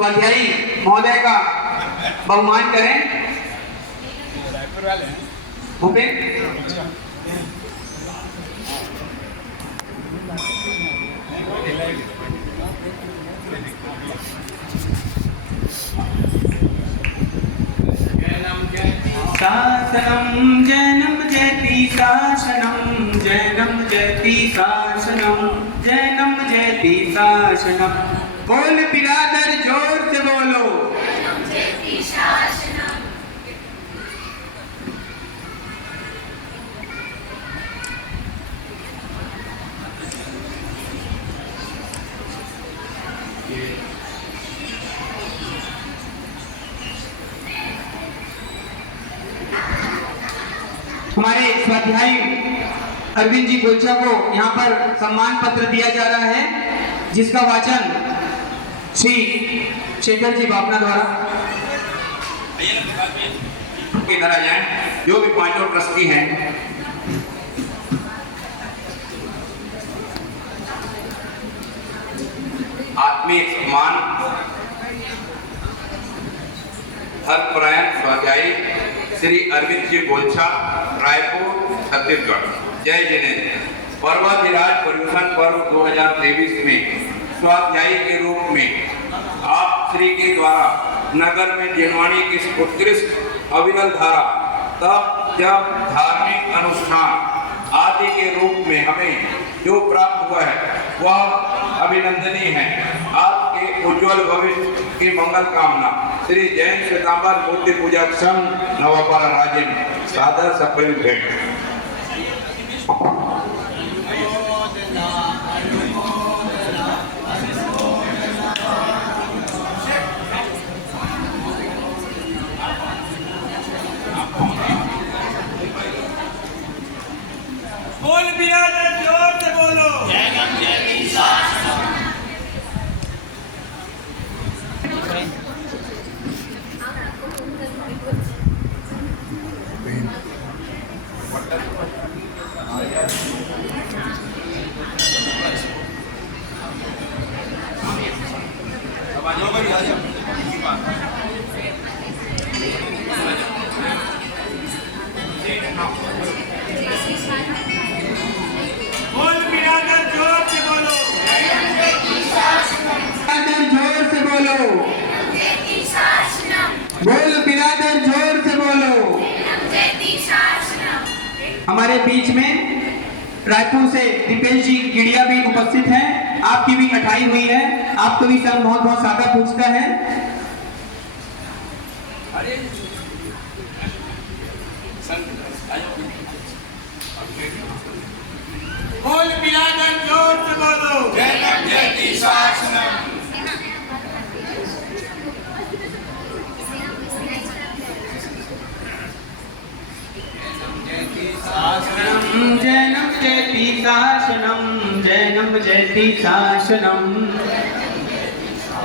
स्वाध्यायी महोदय का बहुमान करें। भूपेंद्र शासनम जैनम जयति शासनम जैनम जयति शासनम जैनम जयति शासनम। बोल बिरादर जोर से बोलो। जैनम जयति शासनम। हमारे स्वाध्यायी अरविंद जी गोलचा को यहाँ पर सम्मान पत्र दिया जा रहा है, जिसका वाचन श्री शेखर जी बापना द्वारा। इधर आ जाएं, जो भी पांचों ट्रस्टी हैं। आत्मीय सम्मान हरपरायण स्वाध्यायी श्री अरविंद जी गोलचा, रायपुर, छत्तीसगढ़। जय जिनेन्द्र। पर्वधिराज पर्यूषण पर्व 2023 में स्वाध्यायी के रूप में आप श्री के द्वारा नगर में जिनवाणी की उत्कृष्ट अविरल धारा, तब जब धार्मिक अनुष्ठान आदि के रूप में हमें जो प्राप्त हुआ है वह अभिनंदनीय है। आपके उज्जवल भविष्य की मंगल कामना श्री जैन श्वेतांबर मूर्ति पूजक संघ नवापारा राज्य में सादर सप्रेम भेंट। बोल बिरादर जोर से बोलो। जैनम जयति शासनम। बोल बिरादर जोर से बोलो। जैनम जयति शासनम। जोर से बोलो। जैनम जयति शासनम। बोल बिरादर जोर से बोलो। जैनम जयति शासनम। हमारे बीच में रायपुर से दीपेश जी गिड़िया भी उपस्थित हैं। आपकी भी मिठाई हुई है, आपको भी संघ बहुत बहुत सादा पूछता है। बोल बिरादर जोर से बोलो। जैनम जयति शासनम। जैनम जयति शासनम जैनम जयति शासनम।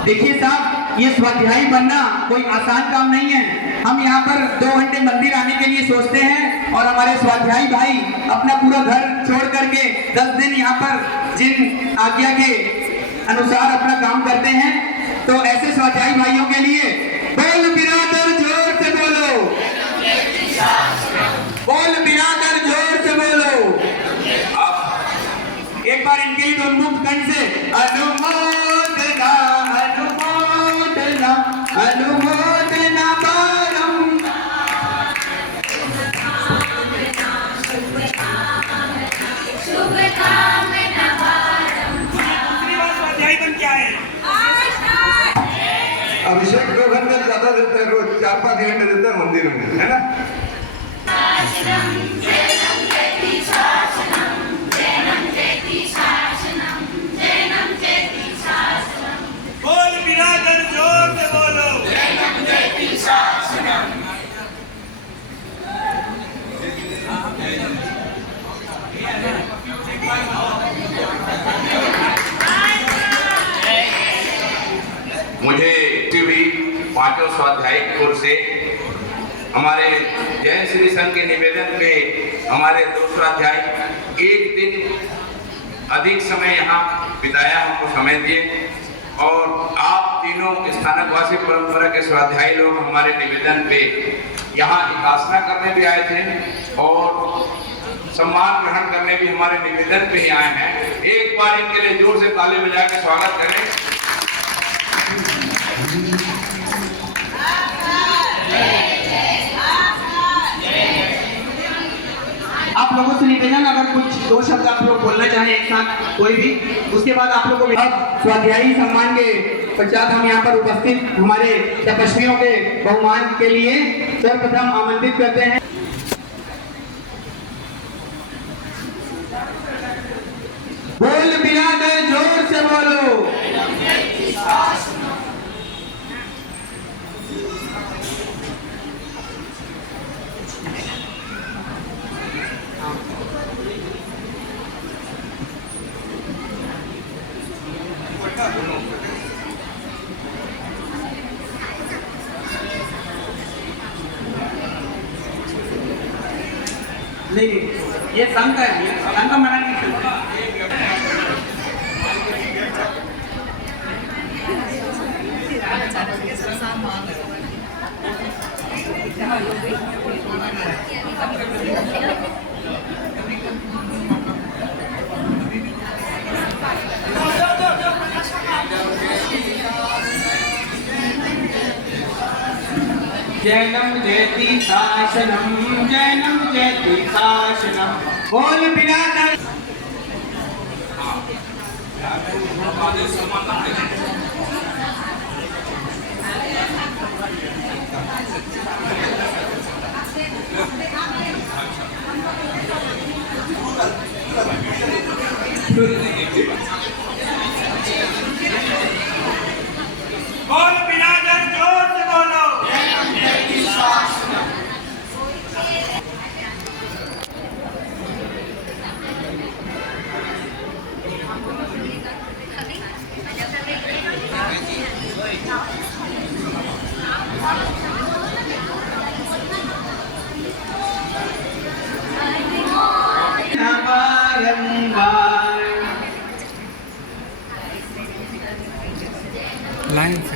देखिए साहब, ये स्वाध्यायी बनना कोई आसान काम नहीं है। हम यहाँ पर 2 घंटे मंदिर आने के लिए सोचते हैं और हमारे स्वाध्यायी भाई अपना पूरा घर छोड़ करके 10 दिन यहाँ पर जिन आज्ञा के अनुसार अपना काम करते हैं। तो ऐसे स्वाध्यायी भाइयों के लिए बोल बिरादर जोर से बोलो। बोल बिरादर जोर से बोलो। अब एक बार इनके लिए उन्मुक्त कंठ से अनुमोदना अनुमोदना अनुमोदना बारम। शुभकामना बारम। दूसरी बार स्वाध्यायी बन क्या है? अभिषेक 2 घंटे ज्यादा देते हैं, रोज 4-5 घंटे देते हैं मंदिर में, है ना। शासनम। जैनम जयति शासनम। जैनम जयति शासनम। जैनम जयति शासनम। बोल बिरादर जोर से बोलो। जैनम जयति शासनम। मुझे भी पांचों स्वाध्यायी की ओर से हमारे जैन श्री संघ के निवेदन पे हमारे 2 स्वाध्यायी एक दिन अधिक समय यहाँ बिताया, हमको समय दिए और आप तीनों स्थानकवासी परंपरा के स्वाध्यायी लोग हमारे निवेदन पे यहाँ उपासना करने भी आए थे और सम्मान ग्रहण करने भी हमारे निवेदन पे ही आए हैं। एक बार इनके लिए जोर से ताली बजा के स्वागत करें। आप लोगों से निवेदन, अगर कुछ दो शब्द आप लोग बोलना चाहें एक साथ कोई भी, उसके बाद आप लोगों को अब स्वाध्यायी सम्मान के पश्चात हम यहाँ पर उपस्थित हमारे तपस्वियों के बहुमान के लिए सर्वप्रथम आमंत्रित करते हैं। बोल बिरादर, जोर से बोलो। नहीं, ये संघ है, संघ का मना नहीं करता। जैनम जयति शासनम, जैनम जयति शासनम। बोल बिरादर। बोल बिरादर, जोर से बोलो।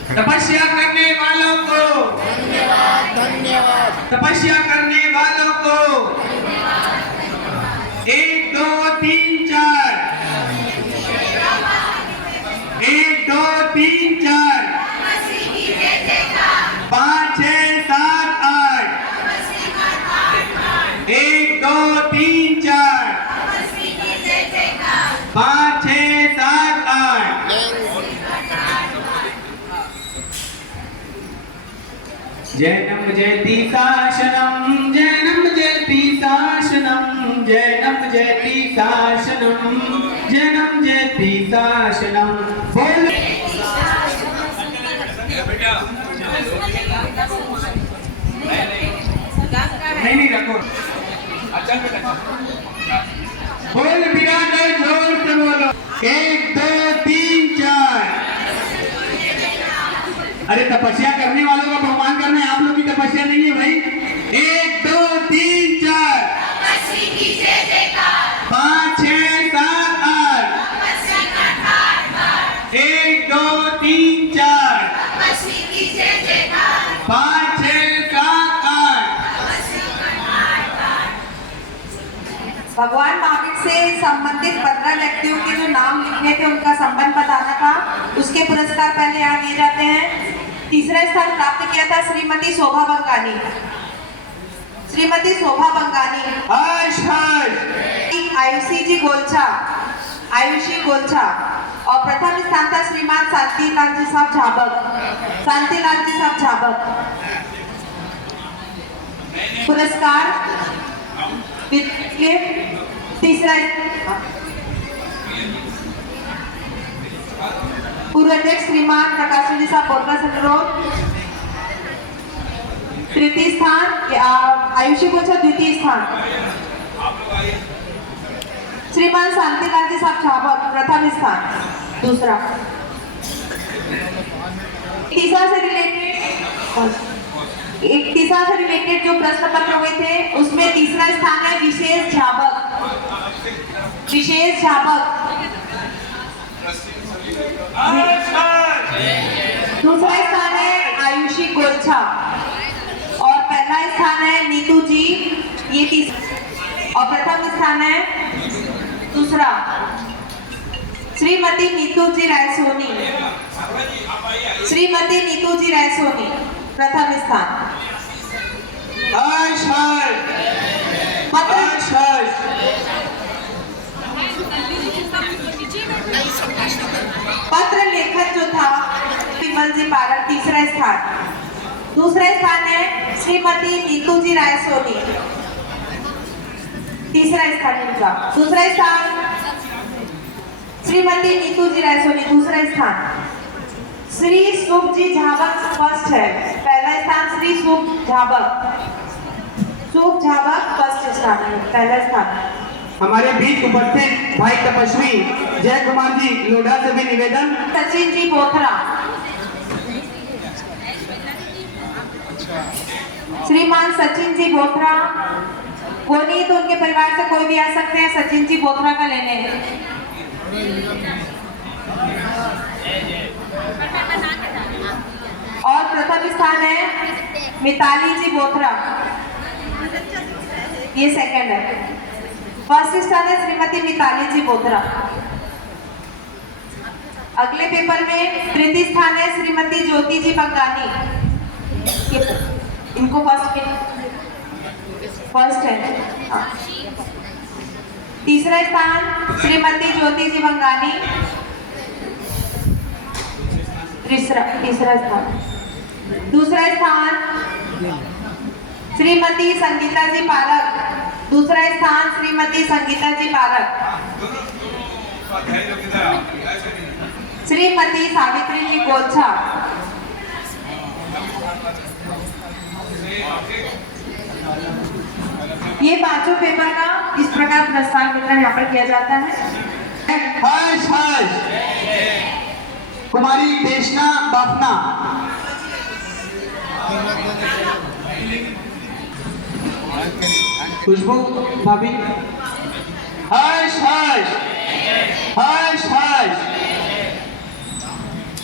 तपस्या करने वालों को धन्यवाद। तपस्या करने वालों को 1 2 3 4, 1 2 3 4, 5 6 7 8, 1 2 3 4, 5 6 7 8। जैनम जयति शासनम, जैनम जयति शासनम, जैनम जयति शासनम, जैनम जयति शासनम। बोल नहीं रखो। बोल बिरादर, जोर से बोलो। 1 2 3 4। अरे तपस्या करने वालों का बहुमान करना है, आप लोग की तपस्या नहीं है भाई। 1 2 3 4, 5 6 7 8, 1 2 3 4, 5 6 7 8। भगवान महावीर से संबंधित 15 व्यक्तियों के जो नाम लिखने थे उनका संबंध बताना था, उसके पुरस्कार पहले यहाँ दिए जाते हैं। तीसरा स्थान प्राप्त किया था श्रीमती शोभा बंगानी, श्रीमती शोभा बंगानी। आयुषी जी गोलछा, आयुषी गोलछा। और प्रथम स्थान था श्रीमान शांतिलाल जी साहब झाबक, शांतिलाल जी साहब झाबक। पुरस्कार तीसरा पूर्व अध्यक्ष श्रीमान प्रकाश जी साहब बोलका संगरोध। तृतीय स्थान आयुषी गोलछा, द्वितीय स्थान श्रीमान शांतिलाल जी साहब झाबक, प्रथम स्थान दूसरा। तीसरा से रिलेटेड जो प्रश्न पत्र हुए थे उसमें तीसरा स्थान है विशेष झाबक, विशेष झाबक। दूसरा स्थान है आयुषी गोलछा और पहला स्थान है नीतू जी, ये तीसरा और प्रथम स्थान है दूसरा श्रीमती नीतू जी रायसोनी। श्रीमती नीतू जी रायसोनी प्रथम स्थान। पत्र लेखन जो था विमल जी पारक तीसरा स्थान। दूसरा स्थान है श्रीमती नीतू जी रायसोनी, तीसरा स्थान इनका। दूसरा स्थान श्रीमती नीतू जी रायसोनी, दूसरा स्थान। श्री शुभ जी झाबक फर्स्ट है, पहला स्थान श्री शुभ झाबक, शुभ झाबक फर्स्ट स्थान है, पहला स्थान। हमारे बीच उपस्थित भाई तपस्वी जय कुमार जी लोढ़ा से भी निवेदन। सचिन जी बोथरा, श्रीमान सचिन जी बोथरा, वो नहीं तो उनके परिवार से कोई भी आ सकते हैं, सचिन जी बोथरा का लेने हैं। और प्रथम स्थान है मिताली जी बोथरा, ये सेकंड है। फर्स्ट स्थान है श्रीमती मिताली जी बोथरा। अगले पेपर में तृतीय स्थान है श्रीमती ज्योति जी बंगानी, इनको फर्स्ट है। हाँ। तीसरा स्थान श्रीमती ज्योति जी बंगानी, तीसरा स्थान। दूसरा स्थान श्रीमती संगीता जी पारक, दूसरा स्थान श्रीमती संगीता जी पारक। श्रीमती सावित्री जी गोलछा। ये पांचों पेपर का इस प्रकार पुरस्कार वितरण यहाँ पर किया जाता है। हर्ष हर्ष कुमारी देशना बाफना। खुशबू भाभी। हर्ष हर्ष हर्ष हर्ष।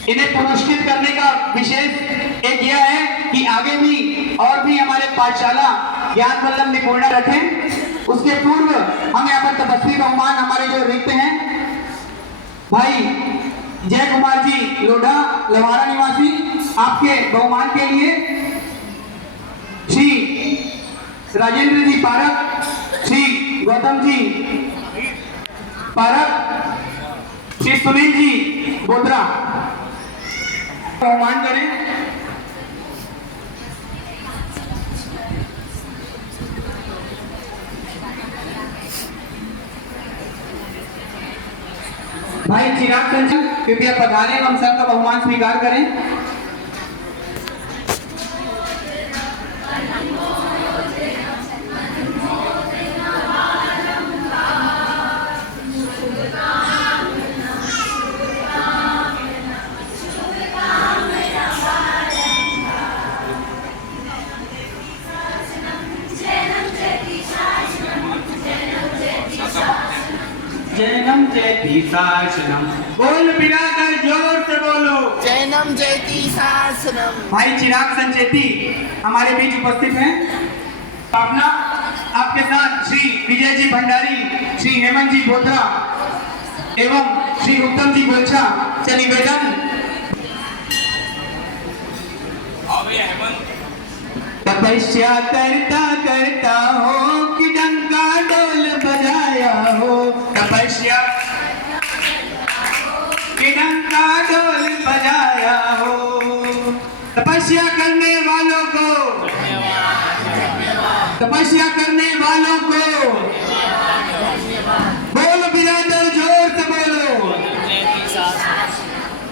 इन्हें पुरस्कृत करने का विशेष एक यह है कि आगे भी और भी हमारे पाठशाला ज्ञान वल्लभ निपुणा रखें। उसके पूर्व हम यहाँ पर तपस्वी बहुमान हमारे जो रिक्त हैं भाई जय कुमार जी लोढ़ा लवारा निवासी, आपके बहुमान के लिए श्री राजेंद्र जी पारक, श्री गौतम जी पारक, श्री सुनील जी बोधरा बहुमान करें। भाई चिराग संजय कृपया पधारें एवं सर का बहुमान स्वीकार करें। जैनम जयति शासनम। बोल बिरादर जोर से बोलो। जैनम जयति शासनम। भाई चिराग संचेती हमारे बीच उपस्थित हैं। अपना आपके साथ श्री विजय जी भंडारी, श्री हेमंत जी बोधरा एवं श्री उत्तम जी गोलछा से निवेदन। तपस्या करता करता हो कि डंका डोल बजाया हो। तपस्या कि डंका डोल बजाया हो। तपस्या करने वालों को, तपस्या करने वालों को बोलो बिरादर जोर से बोलो।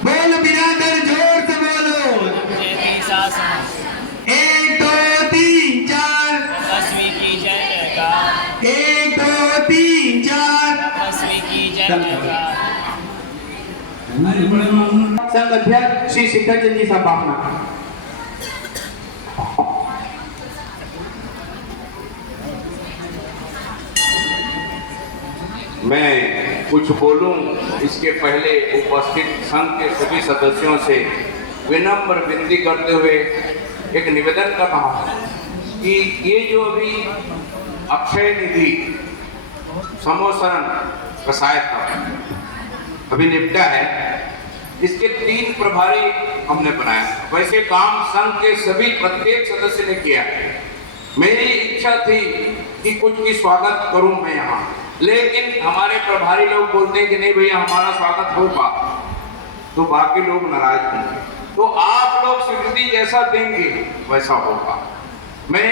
बोलो बिरादर जोर से बोलो। 1 2 3 4। 1 2 3 4। संघ अध्यक्ष श्री शिखर चंद जी साहब बापना। मैं कुछ बोलूं इसके पहले उपस्थित संघ के सभी सदस्यों से विनम्र विनती करते हुए एक निवेदन कर रहा हूँ कि ये जो अभी अक्षय निधि समोसरण कसाय था अभी निपटा है, इसके 3 प्रभारी हमने बनाया। वैसे काम संघ के सभी प्रत्येक सदस्य ने किया। मेरी इच्छा थी कि कुछ की स्वागत करूं मैं यहाँ, लेकिन हमारे प्रभारी लोग बोलते हैं कि नहीं भैया हमारा स्वागत होगा, तो बाकी लोग नाराज होंगे। तो आप लोग स्वीकृति जैसा देंगे वैसा होगा। मैं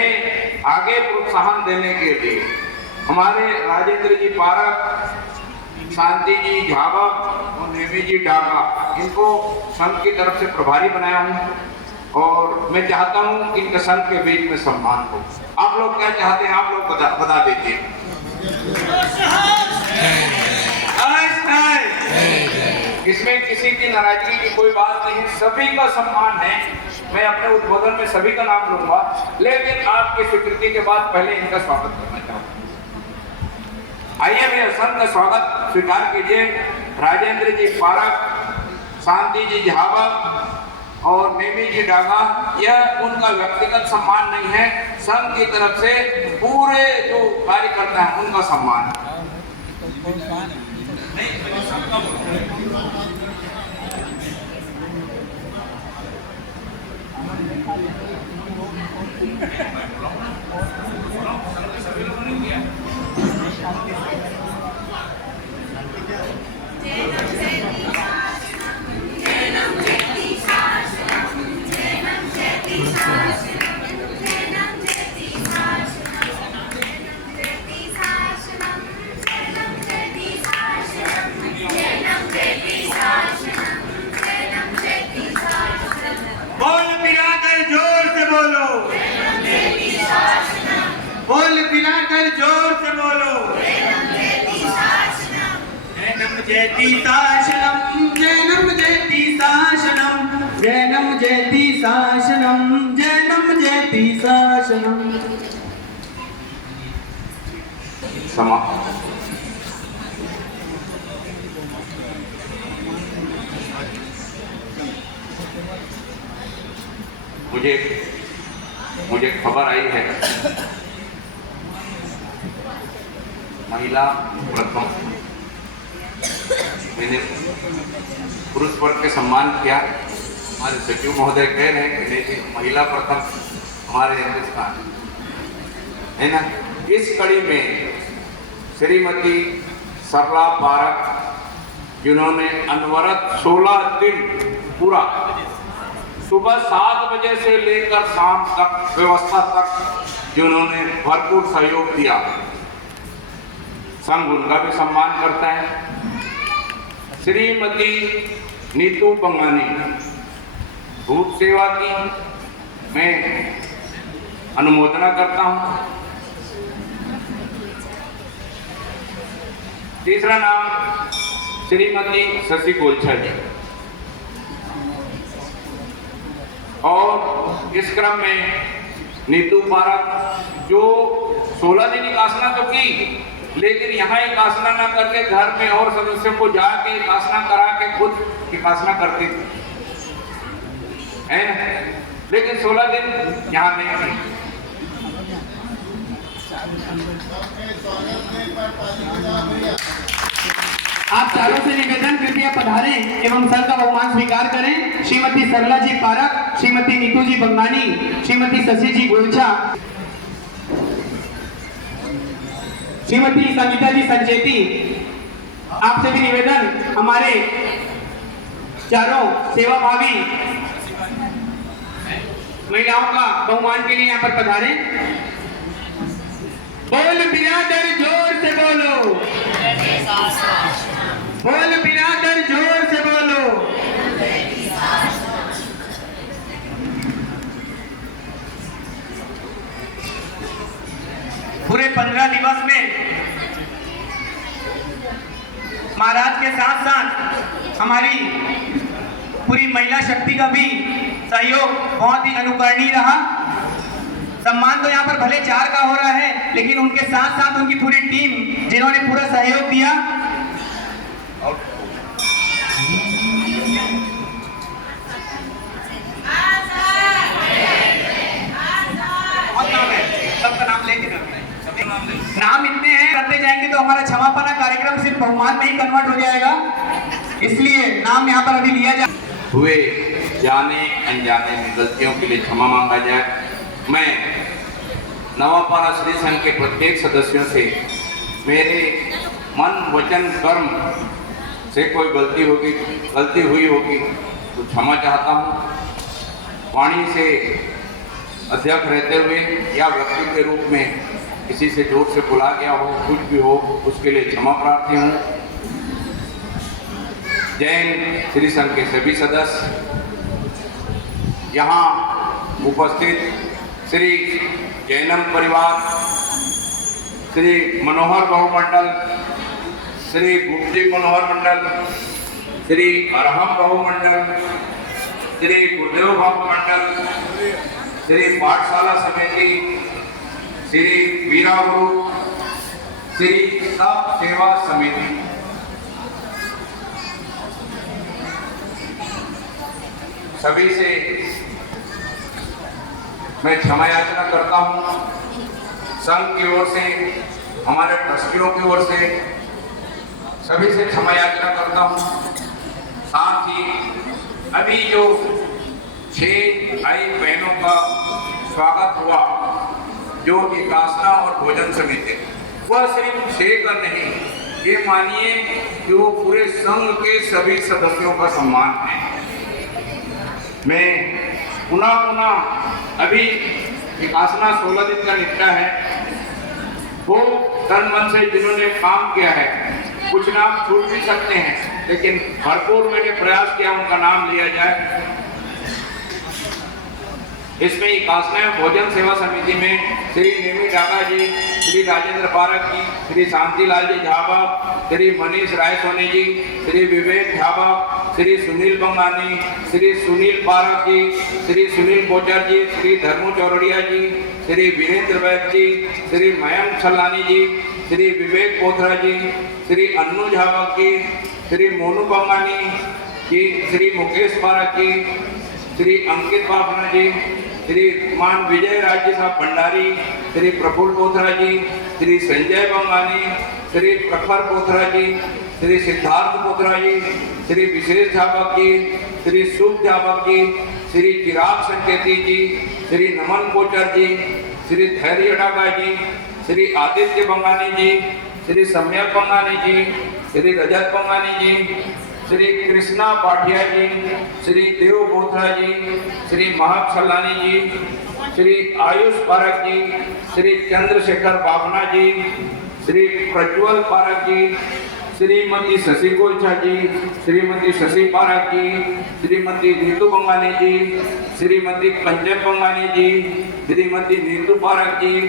आगे प्रोत्साहन देने के लिए हमारे राजेंद्र जी पारक, शांति जी झाबा और नेमी जी डागा, इनको संघ की तरफ से प्रभारी बनाया हूँ और मैं चाहता हूँ कि इनके संघ के बीच में सम्मान हो। आप लोग क्या चाहते हैं, आप लोग बता दीजिए। इसमें किसी की नाराजगी की कोई बात नहीं, सभी का सम्मान है। मैं अपने उद्बोधन में सभी का नाम लूंगा, लेकिन आपकी स्वीकृति के बाद पहले इनका स्वागत करना चाहूँगा। आइए मेरे संघ का स्वागत स्वीकार कीजिए। राजेंद्र जी पारक, शांति जी झाबा और नेमी जी डागा, यह उनका व्यक्तिगत सम्मान नहीं है, संघ की तरफ से पूरे जो कार्यकर्ता हैं उनका सम्मान है। बोल पिलाकर जोर से बोलो, बोल पिलाकर जोर से बोलो। जैनम जयति शासनम, जैनम जयति शासनम, जैनम जयति शासनम, जैनम जयति शासनम। समाप्त। मुझे खबर आई है, महिला प्रथम, मैंने पुरुष वर्ग के सम्मान किया। हमारे सचिव महोदय कह रहे हैं कि नहीं, महिला प्रथम हमारे हिंदुस्तान है ना। इस कड़ी में श्रीमती सरला पारक, जिन्होंने अनवरत 16 दिन पूरा सुबह 7 बजे से लेकर शाम तक व्यवस्था तक जिन्होंने भरपूर सहयोग दिया, संघ उनका भी सम्मान करता है। श्रीमती नीतू बंगानी, भूत सेवा की मैं अनुमोदना करता हूं। तीसरा नाम श्रीमती शशि गोलछा जी, और इस क्रम में नीतू पारक जो 16 दिन एकासना तो की, लेकिन यहाँ एकासना न करके घर में और सदस्यों को जाके एकासना करा के खुद एकासना करती थी, है ना। लेकिन 16 दिन यहाँ नहीं थी। आप चारों से निवेदन, कृपया पधारें एवं सर का बहुमान स्वीकार करें। श्रीमती सरला जी पारक, श्रीमती नीतू जी बंगानी, श्रीमती शशि जी गोलछा, श्रीमती संगीता जी संचेती। आपसे भी निवेदन, हमारे चारों सेवाभावी महिलाओं का बहुमान के लिए यहाँ पर पधारें। बोल बिरादर, जोर से बोलो, बोल बिरादर, जोर से बोलो। पूरे 15 दिवस में महाराज के साथ साथ हमारी पूरी महिला शक्ति का भी सहयोग बहुत ही अनुकरणीय रहा। सम्मान तो यहाँ पर भले 4 का हो रहा है, लेकिन उनके साथ साथ उनकी पूरी टीम जिन्होंने पूरा सहयोग दिया। कार्यक्रम सिर्फ बहुमान में ही कन्वर्ट हो जाएगा, इसलिए नाम यहाँ पर अभी लिया जाए। हुए जाने अनजाने में गलतियों के लिए क्षमा मांगा जाए। मैं नवापारा श्री संघ के प्रत्येक सदस्यों से मेरे मन वचन कर्म से कोई गलती हुई होगी तो क्षमा चाहता हूँ। वाणी से अध्यक्ष रहते हुए या व्यक्ति के रूप में किसी से जोर से बुला गया हो, कुछ भी हो, उसके लिए क्षमा प्रार्थी हूँ। जैन श्री संघ के सभी सदस्य, यहाँ उपस्थित श्री जैनम परिवार, श्री मनोहर बहुमंडल, श्री गुप्ती मनोहर मंडल, श्री अरहम बहुमंडल, श्री गुरुदेव बहुमंडल, श्री पाठशाला समिति, श्री वीरा गुरु, श्री सब सेवा समिति, सभी से मैं क्षमा याचना करता हूँ। संघ की ओर से, हमारे ट्रस्टियों की ओर से सभी से क्षमा याचना करता हूँ। साथ ही अभी जो 6 भाई बहनों का स्वागत हुआ, जो उपासना और भोजन समिति, वह सिर्फ 6 का नहीं, ये मानिए कि वो पूरे संघ के सभी सदस्यों का सम्मान है। मैं पुनः अभी विकासना 16 दिन का निपटा है, वो तन मन से जिन्होंने काम किया है, कुछ नाम छूट भी सकते हैं, लेकिन भरपूर मैंने प्रयास किया उनका नाम लिया जाए। इसमें विकासना भोजन सेवा समिति में श्री नेमी डागा जी, श्री राजेंद्र पारक जी, श्री शांतिलाल जी झाबा, श्री मनीष राय सोनी जी, श्री विवेक झाबा, श्री सुनील बंगानी, श्री सुनील पारक जी, श्री सुनील कोचर जी, श्री धर्मू चौरड़िया जी, श्री वीरेंद्र वैद्य जी, श्री मयंक छल्लानी जी, श्री विवेक पोथरा जी, श्री अन्नू झाबक जी, श्री मोनू बंगानी जी, श्री मुकेश पारक जी, श्री अंकित बाफना जी, श्री मान विजय राज जी साहब भंडारी, श्री प्रफुल्ल पोथरा जी, श्री संजय बंगानी, श्री प्रखर पोथरा जी, श्री सिद्धार्थ पोथरा जी, श्री विशेष झाबक जी, श्री शुभ झाबक जी, श्री चिराग संकेती जी, श्री नमन कोचर जी, श्री धैर्य डागा जी, श्री आदित्य बंगानी जी, श्री सम्यक बंगानी जी, श्री रजत बंगानी जी, श्री कृष्णा पाठिया जी, श्री देव बोथरा जी, श्री महक छल्लानी जी, श्री आयुष पारक जी, श्री चंद्रशेखर बाबना जी, श्री प्रज्वल पारक जी, श्रीमती शशि गोलछा जी, श्रीमती शशि पारक जी, श्रीमती नीतू बंगानी जी, श्रीमती कंचन बंगानी जी, श्रीमती नीतू पारक जी,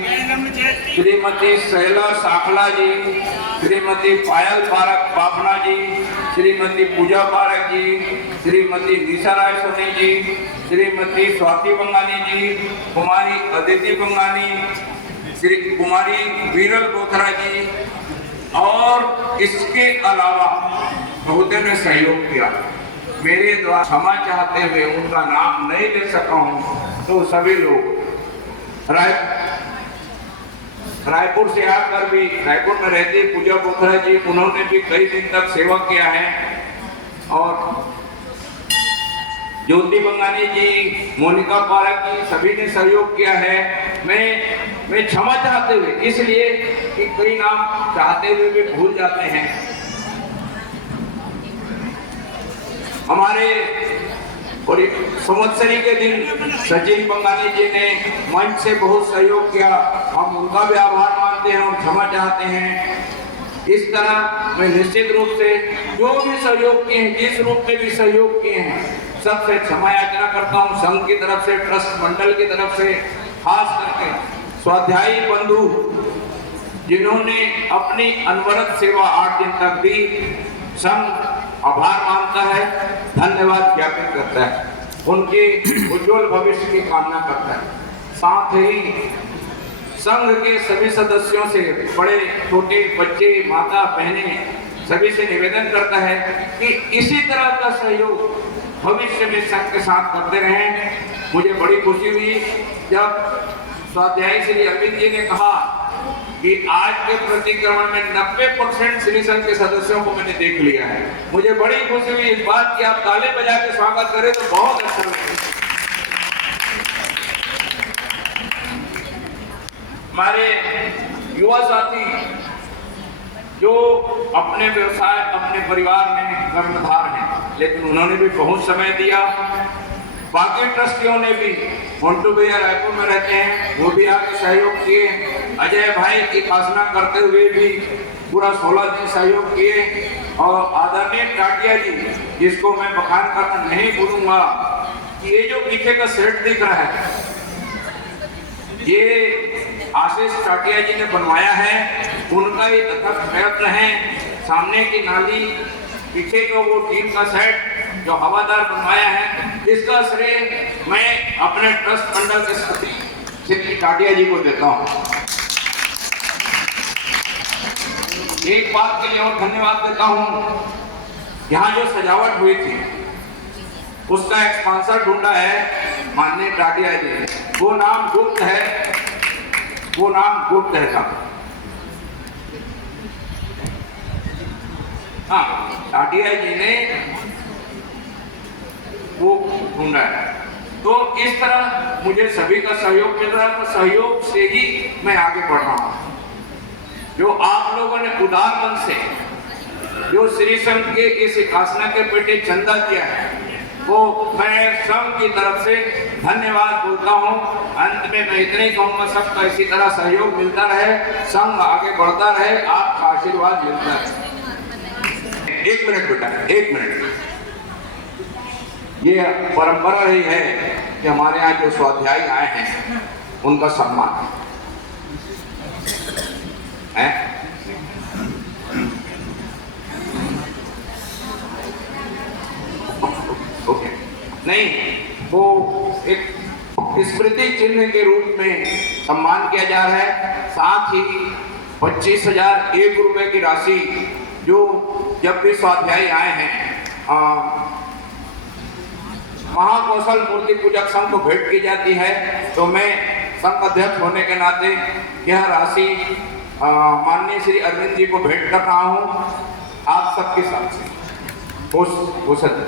श्रीमती शैला साखला जी, श्रीमती पायल पारक बाफना जी, श्रीमती पूजा पारक जी, श्रीमती निशा राय सोनी जी, श्रीमती स्वाति बंगानी जी, कुमारी अदिति बंगानी, श्री कुमारी वीरल बोथरा जी, और इसके अलावा बहुतों ने सहयोग किया। मेरे द्वारा क्षमा चाहते हुए उनका नाम नहीं ले सका हूँ, तो सभी लोग रायपुर से आकर भी, रायपुर में रहती पूजा बोथरा जी, उन्होंने भी कई दिन तक सेवा किया है, और ज्योति बंगानी जी, मोनिका पारक जी, सभी ने सहयोग किया है। मैं क्षमा चाहते हुए, इसलिए कि कई नाम चाहते हुए भी भूल जाते हैं। हमारे संवत्सरी के दिन सचिन बंगानी जी ने मंच से बहुत सहयोग किया, हम उनका भी आभार मानते हैं और क्षमा चाहते हैं। इस तरह मैं निश्चित रूप से जो भी सहयोग किए हैं, जिस रूप में भी सहयोग किए हैं, सबसे क्षमा याचना करता हूँ। संघ की तरफ से, ट्रस्ट मंडल की तरफ से, खास करके स्वाध्यायी बंधु जिन्होंने अपनी अनवरत सेवा 8 दिन तक दी, संघ आभार मानता है, धन्यवाद ज्ञापित करता है, उनके उज्जवल भविष्य की कामना करता है। साथ ही संघ के सभी सदस्यों से, बड़े छोटे बच्चे, माता बहनें, सभी से निवेदन करता है कि इसी तरह का सहयोग भविष्य में संघ के साथ करते रहें। मुझे बड़ी खुशी हुई जब स्वाध्यायी श्री अमित जी ने कहा कि आज के प्रतिक्रमण में 90% श्री संघ के सदस्यों को मैंने देख लिया है। मुझे बड़ी खुशी हुई इस बात की, आप ताले बजा के स्वागत करें तो बहुत अच्छा लगेगा। हमारे युवा साथी जो अपने व्यवसाय, अपने परिवार में कर्मधार हैं, लेकिन उन्होंने भी बहुत समय दिया। बाकी ट्रस्टियों ने भी, मोन्टू भैया रायपुर में रहते हैं, वो भी आके सहयोग किए। अजय भाई की उपासना करते हुए भी पूरा 16 दिन सहयोग किए। और आदरणीय टाटिया जी, जिसको मैं बखान करना नहीं भूलूंगा, कि ये जो पीछे का सेट दिख रहा है, ये आशीष टाटिया जी ने बनवाया है। उनका ही अथक प्रयत्न है। सामने की नाली, पीछे का वो टीम का सेट जो हवादार बनवाया है, इसका श्रेय मैं अपने ट्रस्ट मंडल के साथी श्री टाटिया जी को देता हूँ। एक बात के लिए और धन्यवाद देता हूँ, यहाँ जो सजावट हुई थी उसका एक स्पॉन्सर ढूंढा है माननीय टाटिया जी ने। वो नाम गुप्त है, वो नाम गुप्त है साहब। हाँ, टाटिया जी ने वो ढूंढा है। तो इस तरह मुझे सभी का सहयोग मिल रहा है, तो सहयोग से ही मैं आगे बढ़ रहा हूँ। जो आप लोगों ने उदार मन से जो श्री संघ के इस उपासना के पेटे चंदा किया है, वो मैं संघ की तरफ से धन्यवाद बोलता हूँ। अंत में मैं इतने ही कहूँगा, सबका इसी तरह सहयोग मिलता रहे, संघ आगे बढ़ता रहे, आपका आशीर्वाद मिलता रहे। एक मिनट बेटा, एक मिनट। ये परंपरा रही है कि हमारे यहाँ जो स्वाध्यायी आए हैं उनका सम्मान है। ओके, नहीं, वो एक स्मृति चिन्ह के रूप में सम्मान किया जा रहा है। साथ ही 25,001 रुपए की राशि जो जब भी स्वाध्यायी आए हैं महाकौशल मूर्ति पूजक संघ को भेंट की जाती है। तो मैं संघ अध्यक्ष होने के नाते यह राशि माननीय श्री अरविंद जी को भेंट कर रहा हूँ आप सबके साथ से। हो सकता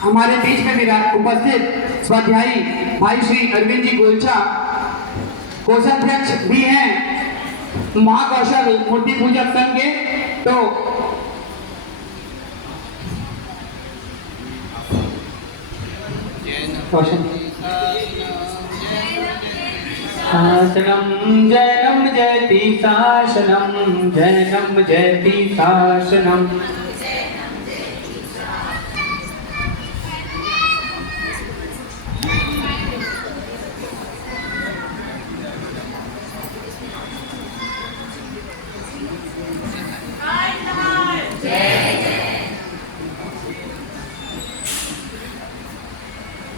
हमारे बीच में मेरा उपस्थित स्वाध्यायी भाई श्री अरविंद जी गोलचा कोषाध्यक्ष भी हैं महाकौशल मूर्ति पूजक संघ के। तो शासनम जयनम जयति शासनम जयनम जयति शासनम।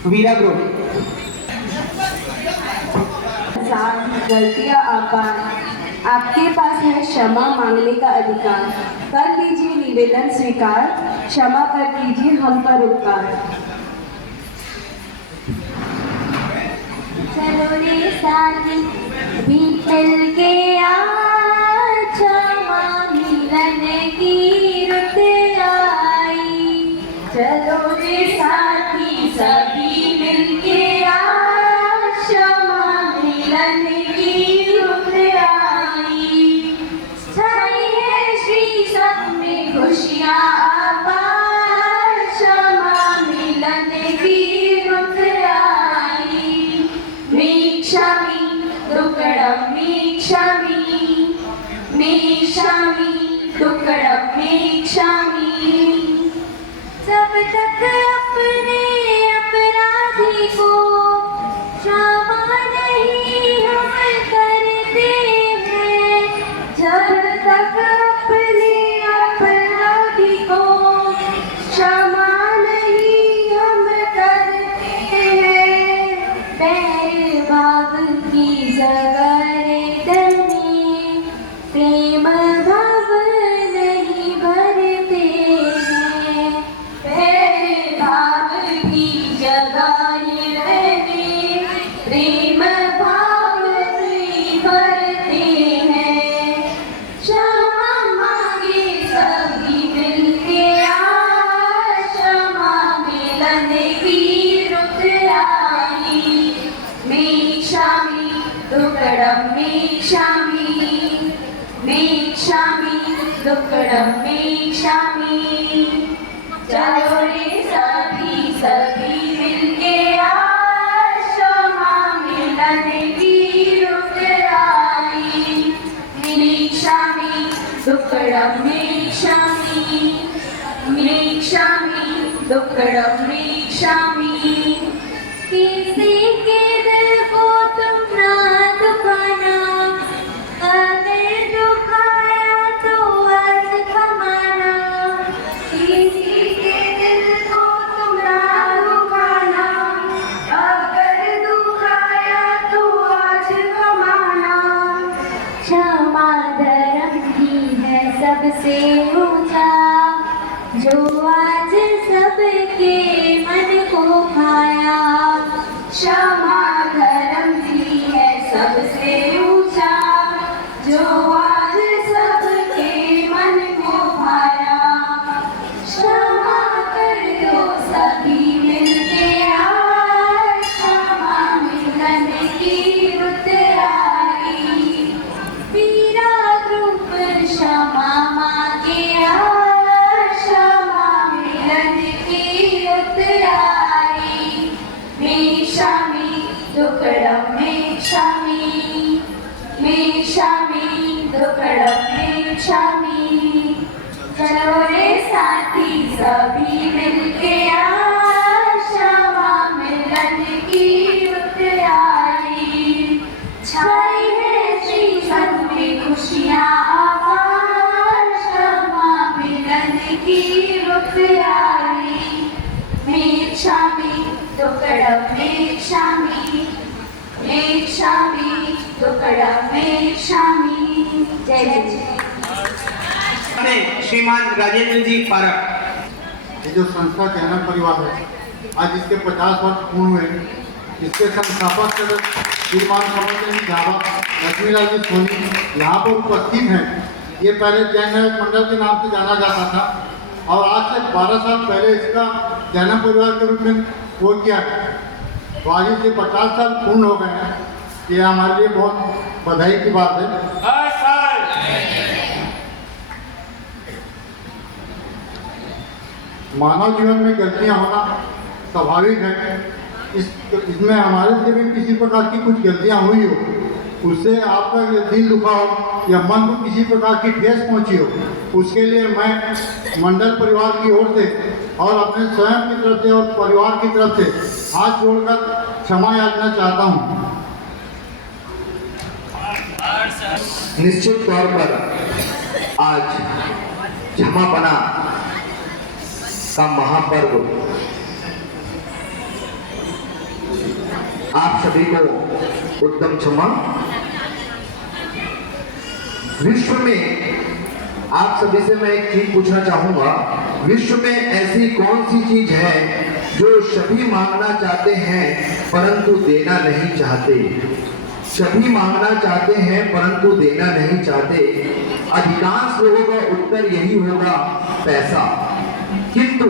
वीरा ग्रुप गलतियां आकार, आपके पास है क्षमा मांगने का अधिकार। कर लीजिए निवेदन स्वीकार, क्षमा कर कीजिए हम पर उपकार। चलो रे साथी भी मिल के आज क्षमा मिलन की रुत आई। चलो रे साथी सभी मिल के आज क्षमा मिलन की रुत आई। छाई है श्री संघ में खुशियाँ अपार, क्षमा मिलन की रुत आई। मीक्षामी दुक्कडम मीक्षामी, मीक्षामी दुक्कडम मीक्षामी। जब तक दुक्कडमेक्षामि चलो रे सभी मिलके आज क्षमा मिलन की रुद्राई मीक्षामि दुक्कडमेक्षामि मीक्षामि दुक्कडमेक्षामि किसी के दिल को तुम ना दुखाना अगर दुखाया तो आज क्षमाना किसी के दिल को तुम ना दुखाना अगर दुखाया तो आज क्षमाना क्षमा धर्म ही है सबसे ऊंचा जो आज सबके मन को भाया क्षमा धर्म ही है सबसे ऊंचा जो आज सबके मन को भाया क्षमा कर दो सभी मिलके आज क्षमा मिलन की रुत आई पीरा रूप क्षमा मांगे आज क्षमा मिलन की रुत आई मीक्षामि दुक्कडमेक्षामि मीक्षामि दुक्कडमेक्षामि चलो रे साथी सभी मिलके आज क्षमा मिलन की रुत आई छाई है जीवन में खुशियाँ आबाद क्षमा मिलन की रुत आई मीक्षामि दुक्कडमेक्षामि मीक्षामि दुक्कडमेक्षामि जय जय श्रीमान राजेंद्र जी पारक। ये जो संस्था जैनम परिवार है आज इसके 50 वर्ष पूर्ण हुए। इसके संस्थापक श्रीमान कमल झाबा लक्ष्मीलाल जी सोनी यहाँ पर उपस्थित हैं। ये पहले जैन मंडल के नाम से जाना जाता था और आज से 12 साल पहले इसका जैनम परिवार के रूप में वो किया है। तो आज इसे 50 साल पूर्ण हो गए हैं। ये हमारे लिए बहुत बधाई की बात है। मानव जीवन में गलतियां होना स्वाभाविक है। इसमें हमारे से भी किसी प्रकार की कुछ गलतियां हुई हो, उससे आपका दिल दुखा हो या मन को किसी प्रकार की ठेस पहुंची हो, उसके लिए मैं मंडल परिवार की ओर से और अपने स्वयं की तरफ से और परिवार की तरफ से हाथ जोड़कर क्षमा याचना चाहता हूं। निश्चित तौर पर आज क्षमापना का महापर्व आप सभी को उत्तम क्षमा। विश्व में आप सभी से मैं एक चीज पूछना चाहूंगा, विश्व में ऐसी कौन सी चीज है जो सभी मांगना चाहते हैं परंतु देना नहीं चाहते? सभी मांगना चाहते हैं परंतु देना नहीं चाहते। अधिकांश लोगों का उत्तर यही होगा, पैसा। किंतु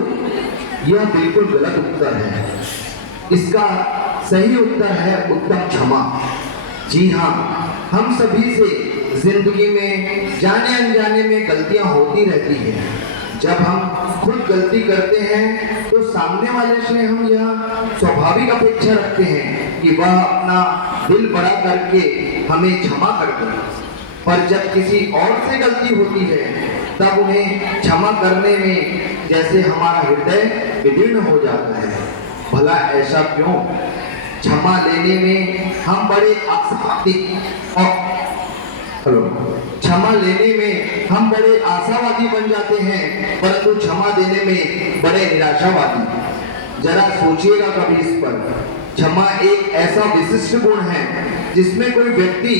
यह बिल्कुल गलत उत्तर है। इसका सही उत्तर है उत्तम क्षमा। जी हाँ, हम सभी से जिंदगी में जाने अनजाने में गलतियां होती रहती हैं। जब हम खुद गलती करते हैं तो सामने वाले से हम यह स्वाभाविक अपेक्षा रखते हैं कि वह अपना दिल बड़ा करके हमें क्षमा कर दे। पर जब किसी और से गलती होती है तब उन्हें क्षमा करने में जैसे हमारा हृदय विदीर्ण हो जाता है। भला ऐसा क्यों? क्षमा लेने में हम बड़े क्षमा लेने में हम बड़े आशावादी बन जाते हैं परंतु क्षमा देने में बड़े निराशावादी। जरा सोचिएगा कभी इस पर। क्षमा एक ऐसा विशिष्ट गुण है जिसमें कोई व्यक्ति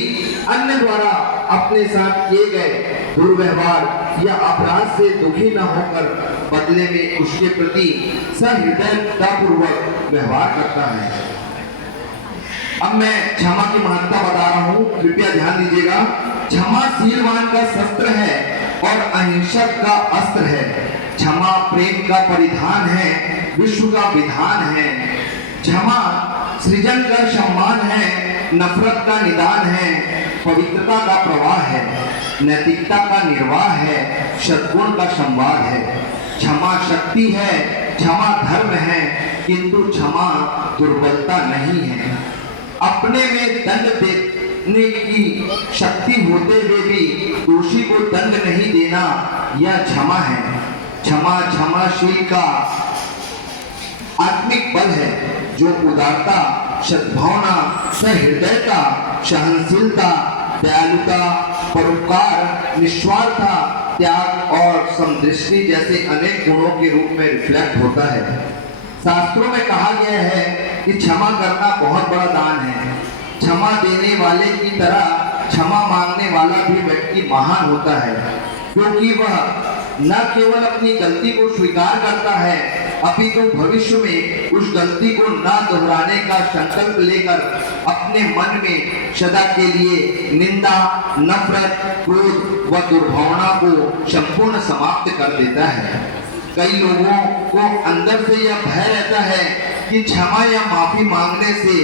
अन्य द्वारा अपने साथ किए गए दुर्व्यवहार या अपराध से दुखी न होकर बदले में उसके प्रति सहृदयतापूर्वक व्यवहार करता है। अब मैं क्षमा की महत्ता बता रहा हूँ, कृपया ध्यान दीजिएगा। क्षमा शीलवान का शस्त्र है और अहिंसक का अस्त्र है। क्षमा प्रेम का परिधान है, विश्व का विधान है। क्षमा सृजन का सम्मान है नफरत का निदान है, पवित्रता का प्रवाह है, नैतिकता का निर्वाह है, सद्गुण का संवाद है। क्षमा शक्ति है, क्षमा धर्म है, किंतु क्षमा दुर्बलता नहीं है। अपने में दंड देने की शक्ति होते हुए भी दोषी को दंड नहीं देना, यह क्षमा है। क्षमा क्षमाशील का आत्मिक बल है, जो उदारता, सद्भावना, सहृदयता, सहनशीलता, दयालुता, परोपकार, निस्वार्थता, त्याग और समदृष्टि जैसे अनेक गुणों के रूप में रिफ्लेक्ट होता है। शास्त्रों में कहा गया है कि क्षमा करना बहुत बड़ा दान है। क्षमा देने वाले की तरह क्षमा मांगने वाला भी व्यक्ति महान होता है, क्योंकि वह न केवल अपनी गलती को स्वीकार करता है, अपितु भविष्य में उस गलती को न दोहराने का संकल्प लेकर अपने मन में सदा के लिए निंदा, नफरत, क्रोध व दुर्भावना को संपूर्ण समाप्त कर देता है। कई लोगों को अंदर से यह भय रहता है कि क्षमा या माफी मांगने से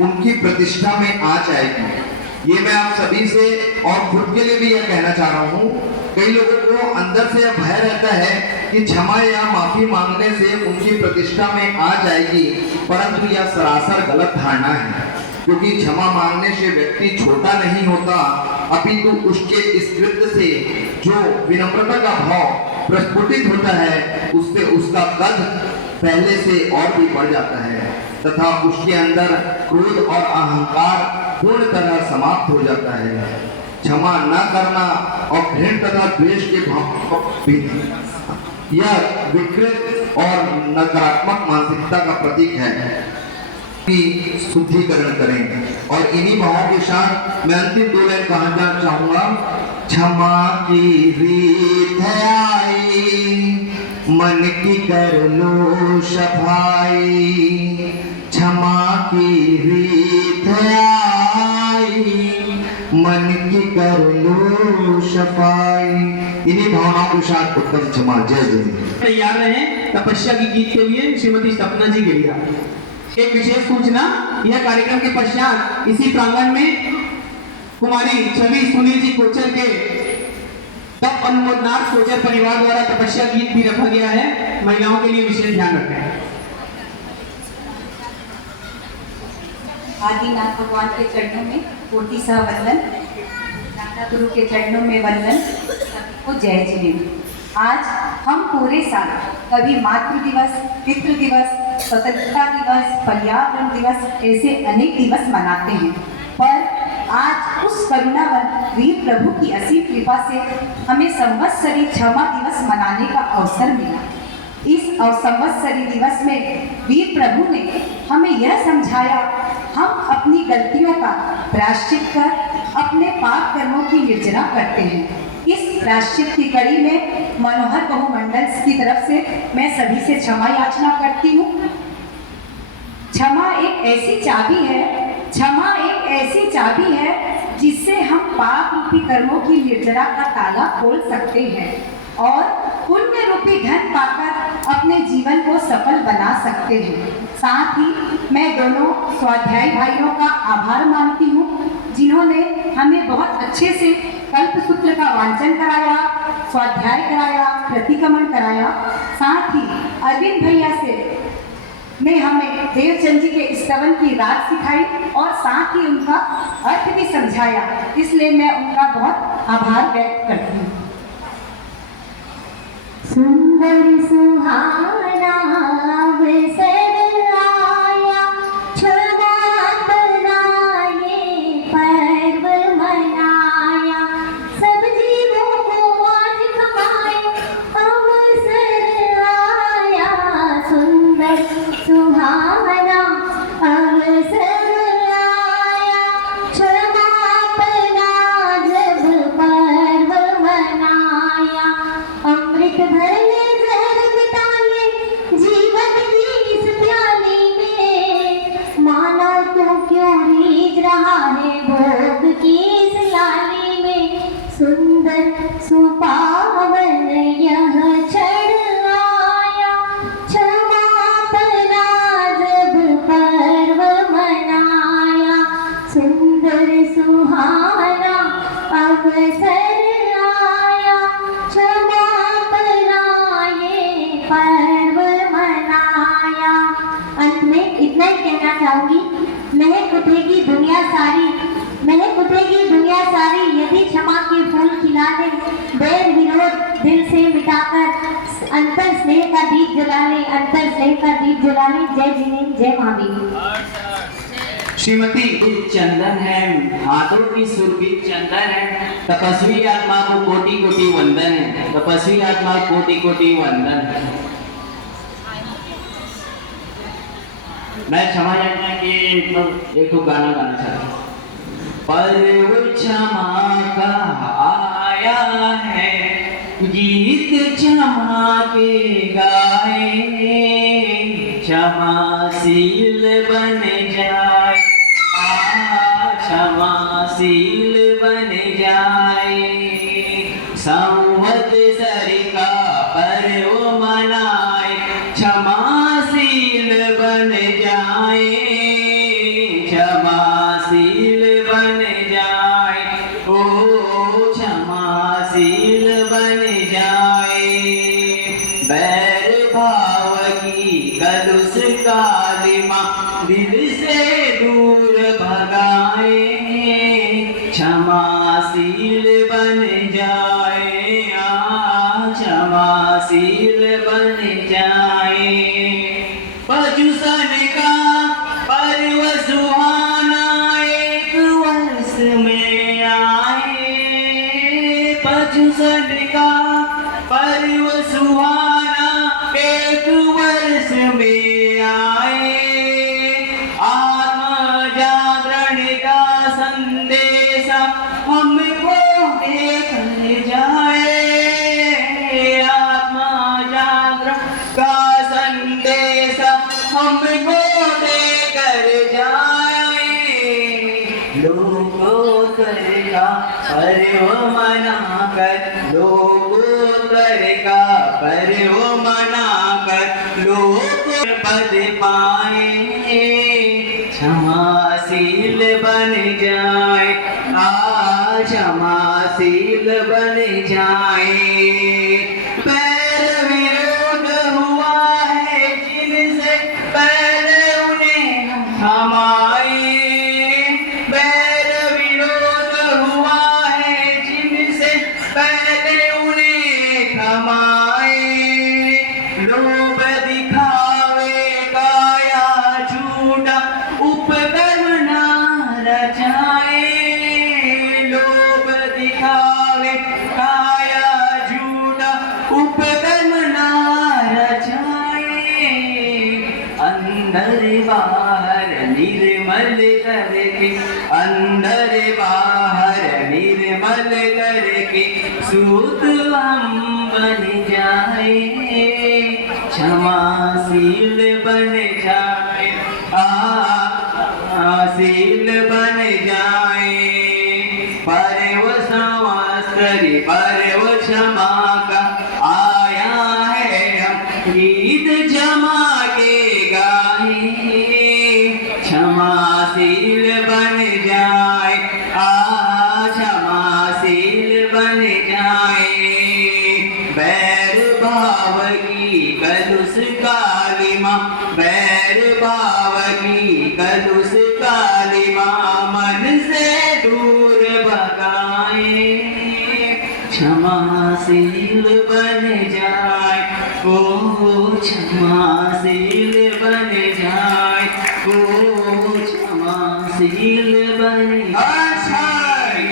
उनकी प्रतिष्ठा में आंच आएगी। ये मैं आप सभी से और खुद के लिए भी यह कहना चाह रहा हूँ। कई लोगों को अंदर से यह भय रहता है कि क्षमा या माफी मांगने से उनकी प्रतिष्ठा में आ जाएगी, परंतु यह सरासर गलत धारणा है, क्योंकि क्षमा मांगने से व्यक्ति छोटा नहीं होता, अपितु उसके इस कृत्य से जो विनम्रता का भाव प्रस्फुटित होता है, उससे उसका कद पहले से और भी बढ़ जाता है तथा उसके अंदर क्रोध और अहंकार पूर्ण तरह समाप्त हो जाता है। क्षमा न करना और घृण तथा द्वेष के भाव यह विकृत और नकारात्मक मानसिकता का प्रतीक है कि शुद्धिकरण करें। और इन्हीं भावों के साथ मैं अंतिम दो लाइन कहना चाहूंगा। क्षमा की रीत है आई, मन की कर लो सफाई। क्षमा की रीत है आई, मन की कर लो सफाई। इन्हीं भावनाओं के साथ उत्तम क्षमा। जय जय। तैयार रहे तपस्या की गीत के लिए श्रीमती सपना जी गिरिया। एक विशेष सूचना, यह कार्यक्रम के पश्चात इसी प्रांगण में कुमारी छवि सुनील जी कोचर के तप अनुमोदनार्थ कोचर परिवार द्वारा तपस्या गीत भी रखा गया है। महिलाओं के लिए विशेष ध्यान रखें। आदिनाथ भगवान के चरणों में कोटि सा वंदन, दादा गुरु के चरणों में वंदन, सबको जय जिनेन्द्र। आज हम पूरे साल कभी मातृ दिवस, पितृ दिवस, स्वतंत्रता दिवस, पर्यावरण दिवस ऐसे अनेक दिवस मनाते हैं, पर आज उस करुणावन वीर प्रभु की असीम कृपा से हमें संवत्सरी क्षमा दिवस मनाने का अवसर मिला। इस संवत्सरी दिवस में वीर प्रभु ने हमें यह समझाया, हम अपनी गलतियों का प्रायश्चित कर अपने पाप कर्मों की निर्जना करते हैं। इस प्रायश्चित की कड़ी में मनोहर बहुमंडल की तरफ से मैं सभी से क्षमा याचना करती हूँ। क्षमा एक ऐसी चाबी है, क्षमा एक ऐसी चाबी है जिससे हम पाप रूपी कर्मों की निर्जरा का ताला खोल सकते हैं और पुण्य रूपी धन पाकर अपने जीवन को सफल बना सकते हैं। साथ ही मैं दोनों स्वाध्यायी भाइयों का आभार मानती हूँ, जिन्होंने हमें बहुत अच्छे से कल्पसूत्र का वांचन कराया, स्वाध्याय कराया, प्रतिक्रमण कराया। साथ ही अरविंद भैया से ने हमें देवचंद जी के स्तवन की राग सिखाई और साथ ही उनका अर्थ भी समझाया, इसलिए मैं उनका बहुत आभार व्यक्त करती हूँ। सुंदर सुहाना अवसर आया, क्षमा बनाए पर्व मनाया, सब जीवों को आज कमाए अवसर आया। सुंदर सुहाना अवसर आया, क्षमा बना जब पर्व मनाया। अमृत भरे जहर मिटाए चाहूंगी। महक उठेगी दुनिया सारी, महक उठेगी दुनिया सारी, यदि क्षमा के फूल खिला दे, बैर विरोध दिल से मिटाकर अंतर स्नेह का दीप जला ले, अंतर स्नेह का दीप जला ले। जय जिनेन्द्र, जय महावीर। श्रीमती चंदन है, हाथों की सुरभि चंदन है, तपस्वी आत्मा को कोटि कोटि वंदन है, तपस्वी आत्मा कोटि कोटि वंदन है। मैं क्षमा याचना के एक तो गाना गाना चाहता हूँ। पर्व क्षमा का आया है, गीत क्षमा के गाए, क्षमाशील बन जाए, क्षमाशील बन जाए। संवत्सर का पर्व मनाए, क्षमाशील बन जाए, क्षमाशील बन जाए, ओ क्षमाशील बन जाए। बैर भाव की कलुष कालिमा दिल से दूर भगाए, क्षमाशील बन जाए, क्षमाशील बन जाए। पशुसन का पर्व सुहाना एक वर्ष में आए, पशुसन का पर्व सुहाना एक वर्ष में आए। आत्म जागरण का संदेश हमको देकर जाए, आत्म जागरण का संदेश हमको देकर जाए। लोकोत्तर का पर्व मनाकर, लोकोत्तर का पर्व मनाकर लोग पद पाए, क्षमाशील बन जाए, क्षमाशील बन जाए। बैर विरोध हुआ है जिनसे पहले उन्हें थमाए, बैर विरोध हुआ है जिनसे पहले उन्हें थमाए। लोभ दिखावे का या झूठा उपकर्म ना रचाए, लोभ दिखावे का या झूठा उपकर्म ना रचाए। अंदर बाहर निर्मल करके, अंदर बाहर निर्मल करके सूत हम बन जाए, क्षमाशील बन जाए, क्षमाशील बन जाए। पर्व संवत्सरी पर्व क्षमा का आया है, हम गीत क्षमा के गाए, क्षमाशील बन जाए, क्षमाशील बन जाए। बैर भाव की कलुष कालिमा, बैर भाव की कलुष कालिमा मन से दूर भगाए, क्षमाशील बन जाए, ओ क्षमाशील बन जाए, ओ क्षमाशील बन जाए।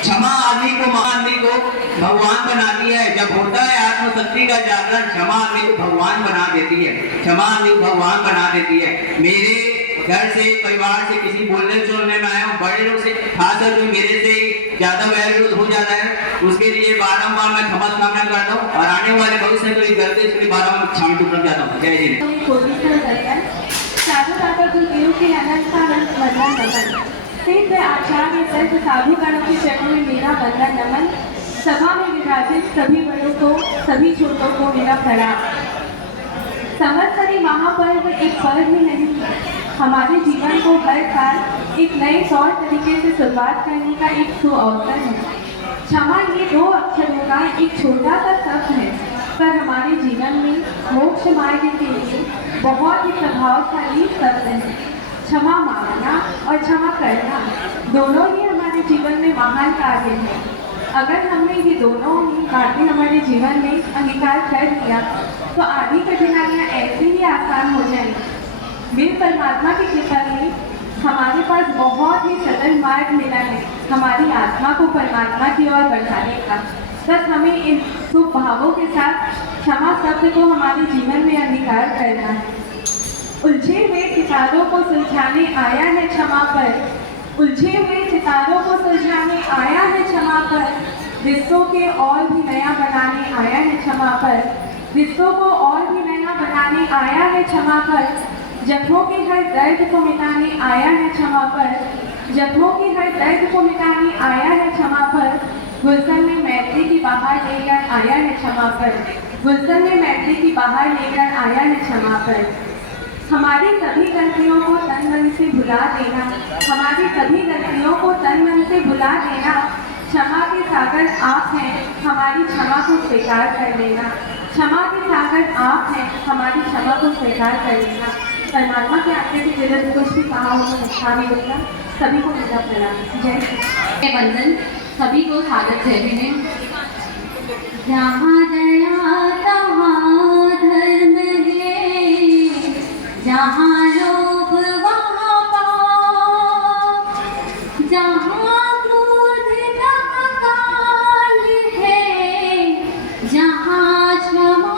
क्षमा आदमी को आदमी को भगवान बनाती है। जब होता है आत्मशक्ति का जागरण, क्षमा आदमी को भगवान बना देती है, क्षमा आदमी को भगवान बना देती है। मेरे घर से परिवार से किसी बोलने सुनने में आया हूँ, बड़े लोग से खासकर जो मेरे से ज्यादा वैर विरोध हो जाता है, उसके लिए बारम्बार मैं क्षमा कामना करता हूँ और आने वाले भविष्य में कोई गलती इसके लिए बारम्बार क्षमा टूटना चाहता हूँ। जय जी। साधु बाबा गुरुदेव के अनंत वंदन नमन। सिद्ध आचार्य संत साधु गणों के चरणों में मेरा वंदन नमन। सभा में विराजित सभी बड़ों को, सभी छोटों को मेरा प्रणाम। संवत्सरी महापर्व एक पर्व ही नहीं, हमारे जीवन को हर साल एक नए तौर तरीके से शुरुआत करने का एक सुअवसर है। क्षमा ये दो अक्षरों का एक छोटा सा शब्द है, पर हमारे जीवन में मोक्ष मार्ग के लिए बहुत ही प्रभावशाली शब्द है। क्षमा मांगना और क्षमा करना दोनों ही हमारे जीवन में महान कार्य है। अगर हमने ये दोनों ही बातें हमारे जीवन में अंगीकार कर लिया तो आधी कठिनाइयाँ ऐसे ही आसान हो जाएंगी। बिन परमात्मा की कृपा से हमारे पास बहुत ही सरल मार्ग मिला है हमारी आत्मा को परमात्मा की ओर बढ़ाने का। बस हमें इन शुभ भावों के साथ क्षमा शब्द को हमारे जीवन में अंगीकार करना है। उलझे हुए सितारों को सुलझाने आया है क्षमा पर, उलझे हुए सितारों को सुलझाने आया है क्षमा पर, रिश्तों के और भी नया बनाने आया है क्षमा पर, रिश्तों को और भी नया बनाने आया है क्षमा पर, जख्मों के हर दर्द को मिटाने आया है क्षमा पर, जख्मों के हर दर्द को मिटाने आया है क्षमा पर, गुलशन में मैत्री की बाहर लेकर आया है क्षमा पर, गुलशन में मैत्री की बाहर लेकर आया है क्षमा पर। हमारी सभी गलतियों को तन मन से भुला देना, हमारी सभी गलतियों को तन मन से भुला देना, क्षमा के सागर आप हैं हमारी क्षमा को स्वीकार कर लेना, क्षमा के सागर आप हैं हमारी क्षमा को स्वीकार कर लेना। परमात्मा के आज्ञा की जरूरत कुछ भी कहा हो तो अच्छा भी होगा। सभी को मेरा प्रणाम। जय श्री वंदन। सभी को स्वागत है। जहाँ दया तहाँ धर्म है, जहाँ लोभ वहाँ पाप, जहाँ क्रोध तहाँ काल है, जहाँ क्षमा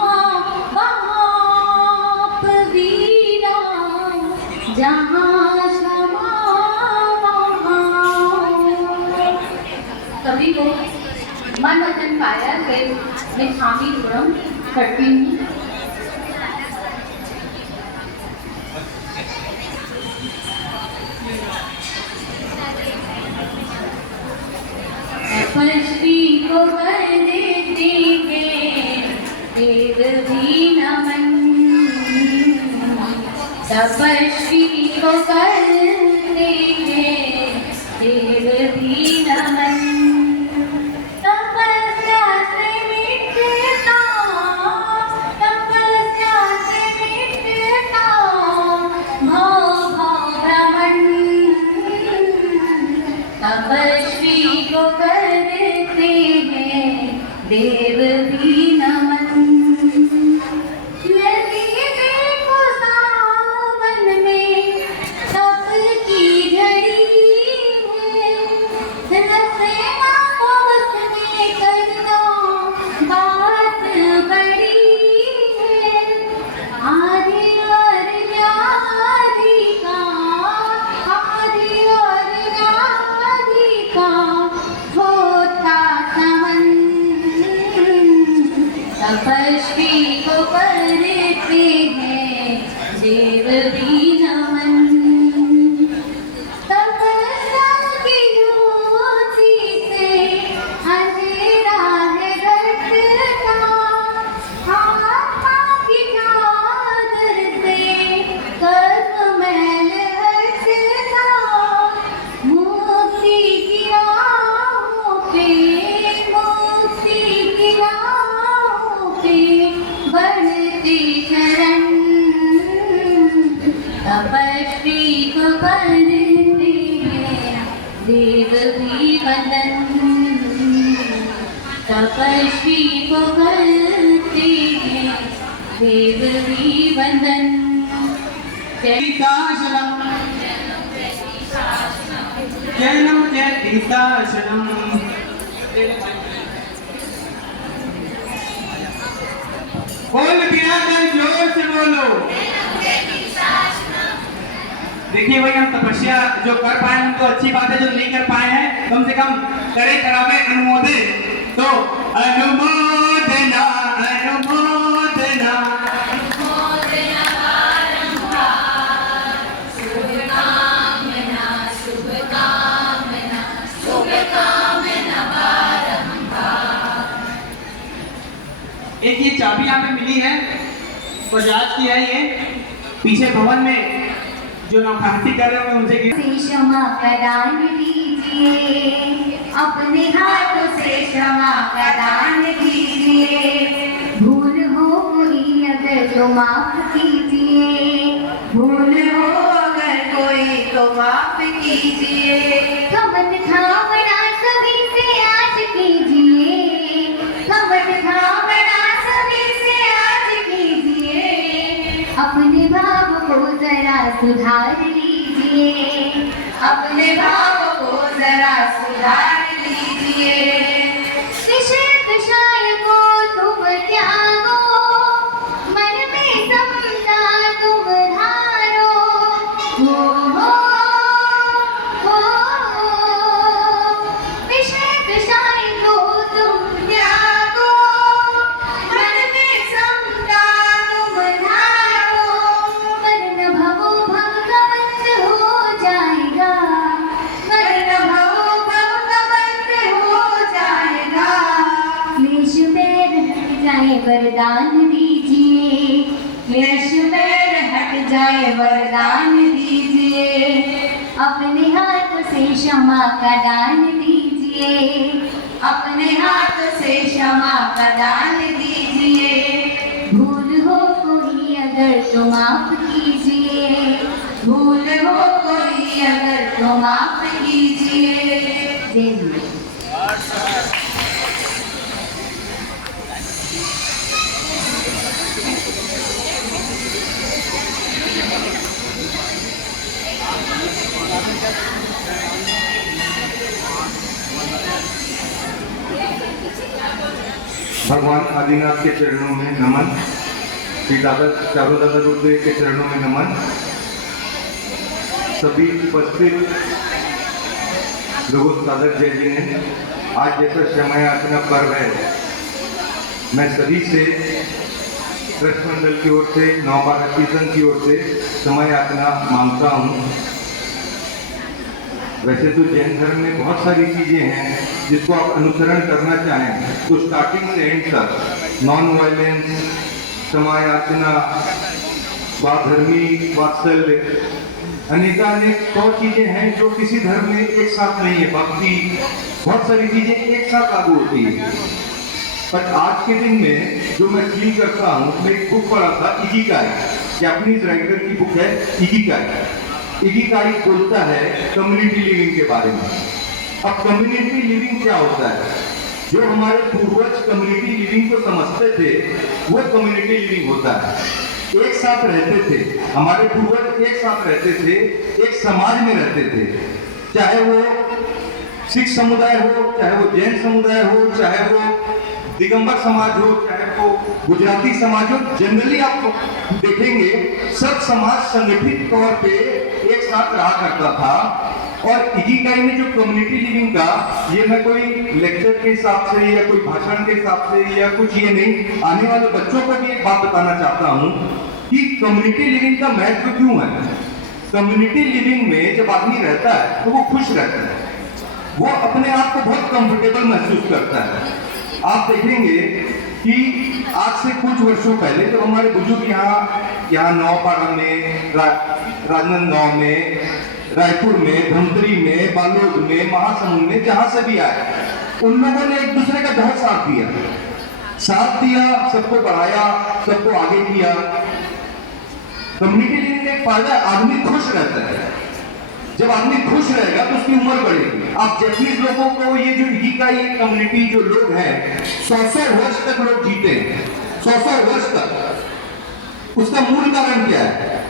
वहाँ वीरा, जहाँ क्षमा सभी को मन वचन काया से मैं स्वामी पूर्ण करती हूँ। तपस्वी को कर देते हैं देव भी नमन, तपस्वी को करते हैं देव भी नमन, तपस्या से मिटता, तपस्या से मिटता भव भ्रमण, तपस्वी को करते हैं देव भी नमन। लगी देखो सावन में तप की घड़ी है, रसेना को उसमें करना बात बड़ी है, आदि और आदि का, आदि और आदि का होता समन, तपस्वी को करते हैं देव भी नमन, तपस्या की ज्योति से अंधेरा है घटता, आत्मा की चादर से कर्म मैल हटता, मुक्ति की राहों पे, मुक्ति की राहों पे बढ़ते चरण, तपस्वी को करते हैं देव भी वंदन, तपस्वी को करते हैं देव भी वंदन। शासनम जैनम जय शासनम। बोल बिरादर जोर से बोलो। देखिए भाई हम तपस्या जो कर पाए हम तो अच्छी बात है, जो नहीं कर पाए हैं कम से कम करे करावे अनुमोदित। तो अनुमोदना अनुमोदना एक ये चाबी यहाँ पे मिली है बजाज की है, ये पीछे भवन में जो नौखाती कर रहे हैं उनसे क्षमा प्रदान कीजिए, अपने हाथों से क्षमा प्रदान कीजिए, भूल हो कोई अगर तो माफ कीजिए, भूल हो अगर कोई अपने भाव को जरा सुधार लीजिए, अपने भाव को जरा सुधार लीजिए। विषय विषय को तुम त्यागो, मन में समता तुम धारो। हो विषय विषय को तुम त्यागो, मन में समता तुम धारो। वरन भवो भंगवंत हो जाएगा, वरन भवो भंगवंत हो जाएगा। क्लेश पैर हट जाए वरदान दीजिए, क्लेश पैर हट जाए वरदान दीजिए। अपने हाथ से क्षमा का दान दीजिए, अपने हाथ से क्षमा का दान दीजिए। भूल हो कोई अगर तो माफ कीजिए, भूल हो कोई अगर तो माफ कीजिए। जय हिंद। भगवान आदिनाथ के चरणों में नमन, श्री चारू दादा गुरुदेव के चरणों में नमन। सभी उपस्थित लोगों साधक जय जी ने आज जैसा समय याचना पर्व है, मैं सभी से ट्रस्ट मंडल की ओर से, नवपारा कीर्तन की ओर से समय याचना मांगता हूँ। वैसे तो जैन धर्म में बहुत सारी चीज़ें हैं जिसको आप अनुसरण करना चाहें तो स्टार्टिंग से एंड तक नॉन वायलेंस, क्षमा याचना, स्वाधर्मी, वात्सल्य, अनेकानेक 100 चीज़ें हैं जो किसी धर्म में एक साथ नहीं है। भक्ति, बहुत सारी चीज़ें एक साथ लागू होती है। पर आज के दिन में जो मैं फील करता हूँ, मैं एक बुक पढ़ा था, इकिगाई, जापानीज राइटर की बुक है इकिगाई। इकिगाई बोलता है कम्युनिटी लिविंग के बारे में। अब कम्युनिटी लिविंग क्या होता है? जो हमारे पूर्वज कम्युनिटी लिविंग को समझते थे वो कम्युनिटी लिविंग होता है। एक साथ रहते थे, हमारे पूर्वज एक साथ रहते थे, एक समाज में रहते थे। चाहे वो सिख समुदाय हो, चाहे वो जैन समुदाय हो, चाहे वो दिगंबर समाज हो, चाहे वो गुजराती समाज हो, जनरली आप देखेंगे सब समाज संगठित तौर पे एक साथ रहा करता था। और इकिगाई में जो कम्युनिटी लिविंग का, ये मैं कोई लेक्चर के हिसाब से या कोई भाषण के हिसाब से या कुछ ये नहीं, आने वाले बच्चों को भी एक बात बताना चाहता हूँ कि कम्युनिटी लिविंग का महत्व क्यों है। कम्युनिटी लिविंग में जब आदमी रहता है तो वो खुश रहता है, वो अपने आप को बहुत कंफर्टेबल महसूस करता है। आप देखेंगे कि आज से कुछ वर्षों पहले जब हमारे बुजुर्ग यहाँ नौपाड़ा में, राजनांदगांव में, रायपुर में, धमतरी में, बालोद में, महासमुंद में, जहां से भी आए, उन लोगों ने एक दूसरे का बहुत साथ दिया, सबको बढ़ाया, सबको आगे किया। कम्युनिटी लिविंग का एक फायदा, आदमी खुश रहता है। जब आदमी खुश रहेगा तो उसकी उम्र बढ़ेगी। आप जैपनीज लोगों को, ये जो इकिगाई कम्युनिटी जो लोग हैं, 100 वर्ष तक लोग जीते हैं, 100 वर्ष तक। उसका मूल कारण क्या है?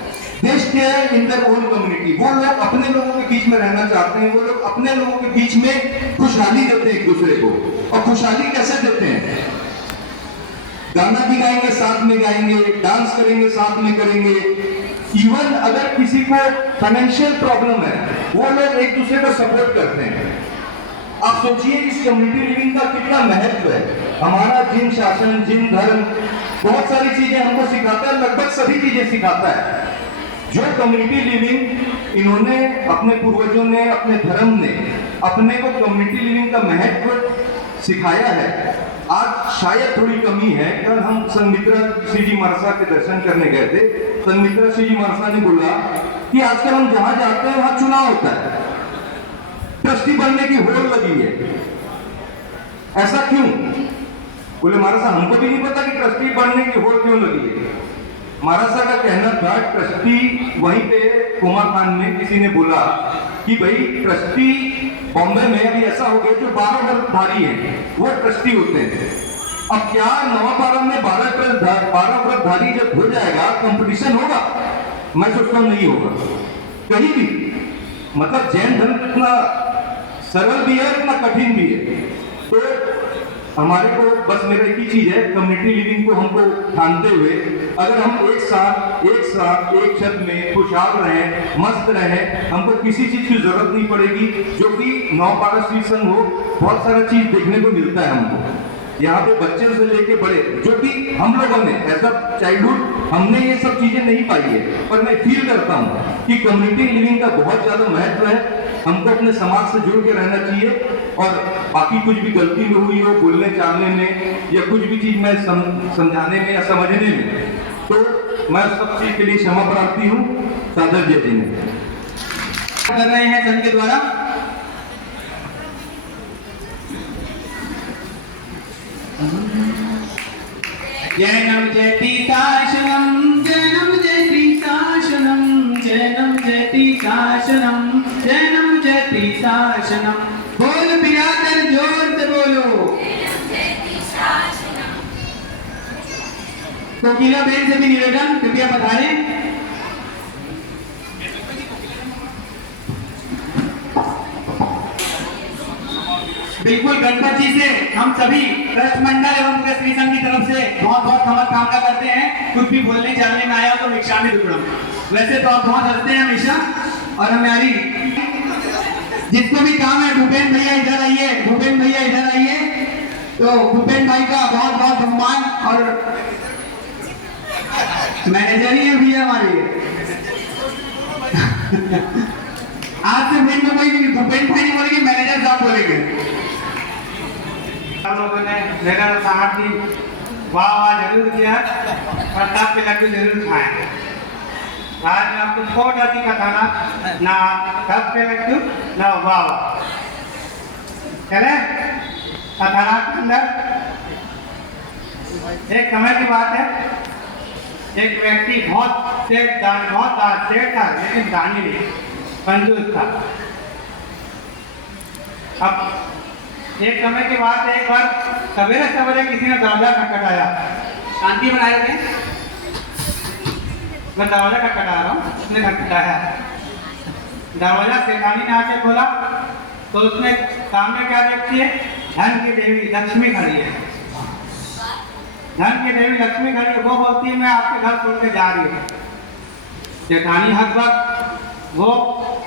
They share in their own community. वो लोग अपने लोगों के बीच में रहना चाहते हैं, वो लोग अपने लोगों के बीच में खुशहाली देते हैं एक दूसरे को। और खुशहाली कैसे देते हैं? गाना भी गाएंगे, साथ में गाएंगे, डांस करेंगे, साथ में करेंगे। इवन अगर किसी को फाइनेंशियल प्रॉब्लम है, वो लोग एक दूसरे को सपोर्ट करते हैं। आप सोचिए इस कम्युनिटी लिविंग का कितना महत्व है। हमारा जिन शासन, जिन धर्म, बहुत सारी चीजें हमको सिखाता है, लगभग सभी चीजें सिखाता है। जो कम्युनिटी लिविंग इन्होंने, अपने पूर्वजों ने, अपने धर्म ने अपने को कम्युनिटी लिविंग का महत्व सिखाया है। आज शायद थोड़ी कमी है। कल हम संघमित्रा श्री जी मरसा के दर्शन करने गए थे। संघमित्रा श्री जी मरसा ने बोला कि आजकल हम जहां जाते हैं वहां चुनाव होता है, ट्रस्टी बनने की होड़ लगी है। ऐसा क्यों? बोले महाराज साहब हमको भी नहीं पता कि ट्रस्टी बनने की होड़ क्यों लगी है। महाराज साहब का कहना था ट्रस्टी, वहीं पे कुमार खान में किसी ने बोला कि भाई ट्रस्टी बॉम्बे में अभी ऐसा हो गया जो 12 वर्षधारी हैं वो ट्रस्टी होते हैं। अब क्या नवापारा में 12 व्रतधारी जब हो जाएगा कंपटीशन होगा? मैं सोचता हूँ नहीं होगा कहीं भी। मतलब जैन धर्म इतना सरल भी है, इतना कठिन भी है। तो हमारे को बस मेरा एक ही चीज है, कम्युनिटी लिविंग को हमको ठानते हुए अगर हम एक साथ एक छत में खुशहाल रहें, मस्त रहें, हमको किसी चीज की जरूरत नहीं पड़ेगी। जो कि नवपारा श्री संघ हो, बहुत सारा चीज देखने को मिलता है हमको यहाँ पे, बच्चे से लेके बड़े, जो कि हम लोगों ने एज अ चाइल्डहुड हमने ये सब चीजें नहीं पाई है। पर मैं फील करता हूँ कि कम्युनिटी लिविंग का बहुत ज्यादा महत्व है। हमको अपने समाज से जुड़ के रहना चाहिए। और बाकी कुछ भी गलती में हुई हो, बोलने चालने में या कुछ भी चीज में समझाने में या समझने में, तो मैं सब चीज के लिए क्षमा प्रार्थी हूँ। सादर जय जी ने कर रहे हैं संघ के द्वारा। जैनम जयति शासनम, जैनम जयति शासनम, जैनम जयति शासनम, जैनम जयति शासनम। बोल बिरादर जोर से बोलो। कोकिला बेन से भी निवेदन, कृपया पधारें। बिल्कुल गणपत जी से हम सभी ट्रस्ट मंडल एवं पूरे श्री संघ की तरफ से बहुत बहुत क्षमा कामना करते हैं। कुछ भी बोलने चालने में आया हो तो भिक्षामि दुक्कड़म। वैसे तो आप बहुत हंसते हैं हमेशा। और हमारी जिसको भी काम है, भूपेन भैया इधर आइए, भूपेन भैया इधर आइए। तो भूपेन भाई का बहुत बहुत सम्मान। और मैनेजर ही है भैया हमारे। आज से मेन में कोई भूपेन भाई नहीं बोलेंगे, मैनेजर साहब बोलेंगे। हम लोगों ने मेरा साहब की वाह वाह जरूर किया और तब के लड्डू जरूर खाए। आज मैं आपको छोटा सी बताना, ना तब के लड्डू ना वाह वाह। चले कथाना के अंदर एक समय की बात है। एक व्यक्ति बहुत सेठ था, लेकिन दानी नहीं, कंजूस था। अब एक समय की बात है, एक बार सवेरे सवेरे किसी ने दरवाजा खटखटाया। शांति बनाए रखें, मैं दरवाजा खटखटा रहा हूँ। उसने खटखटाया, दरवाजा सेठानी ने आके खोला तो उसने सामने क्या देखती है? धन की देवी लक्ष्मी खड़ी है। धन की देवी लक्ष्मी खड़ी है। वो बोलती है मैं आपके घर छोड़ के जा रही हूँ। सेठानी हक वक्त वो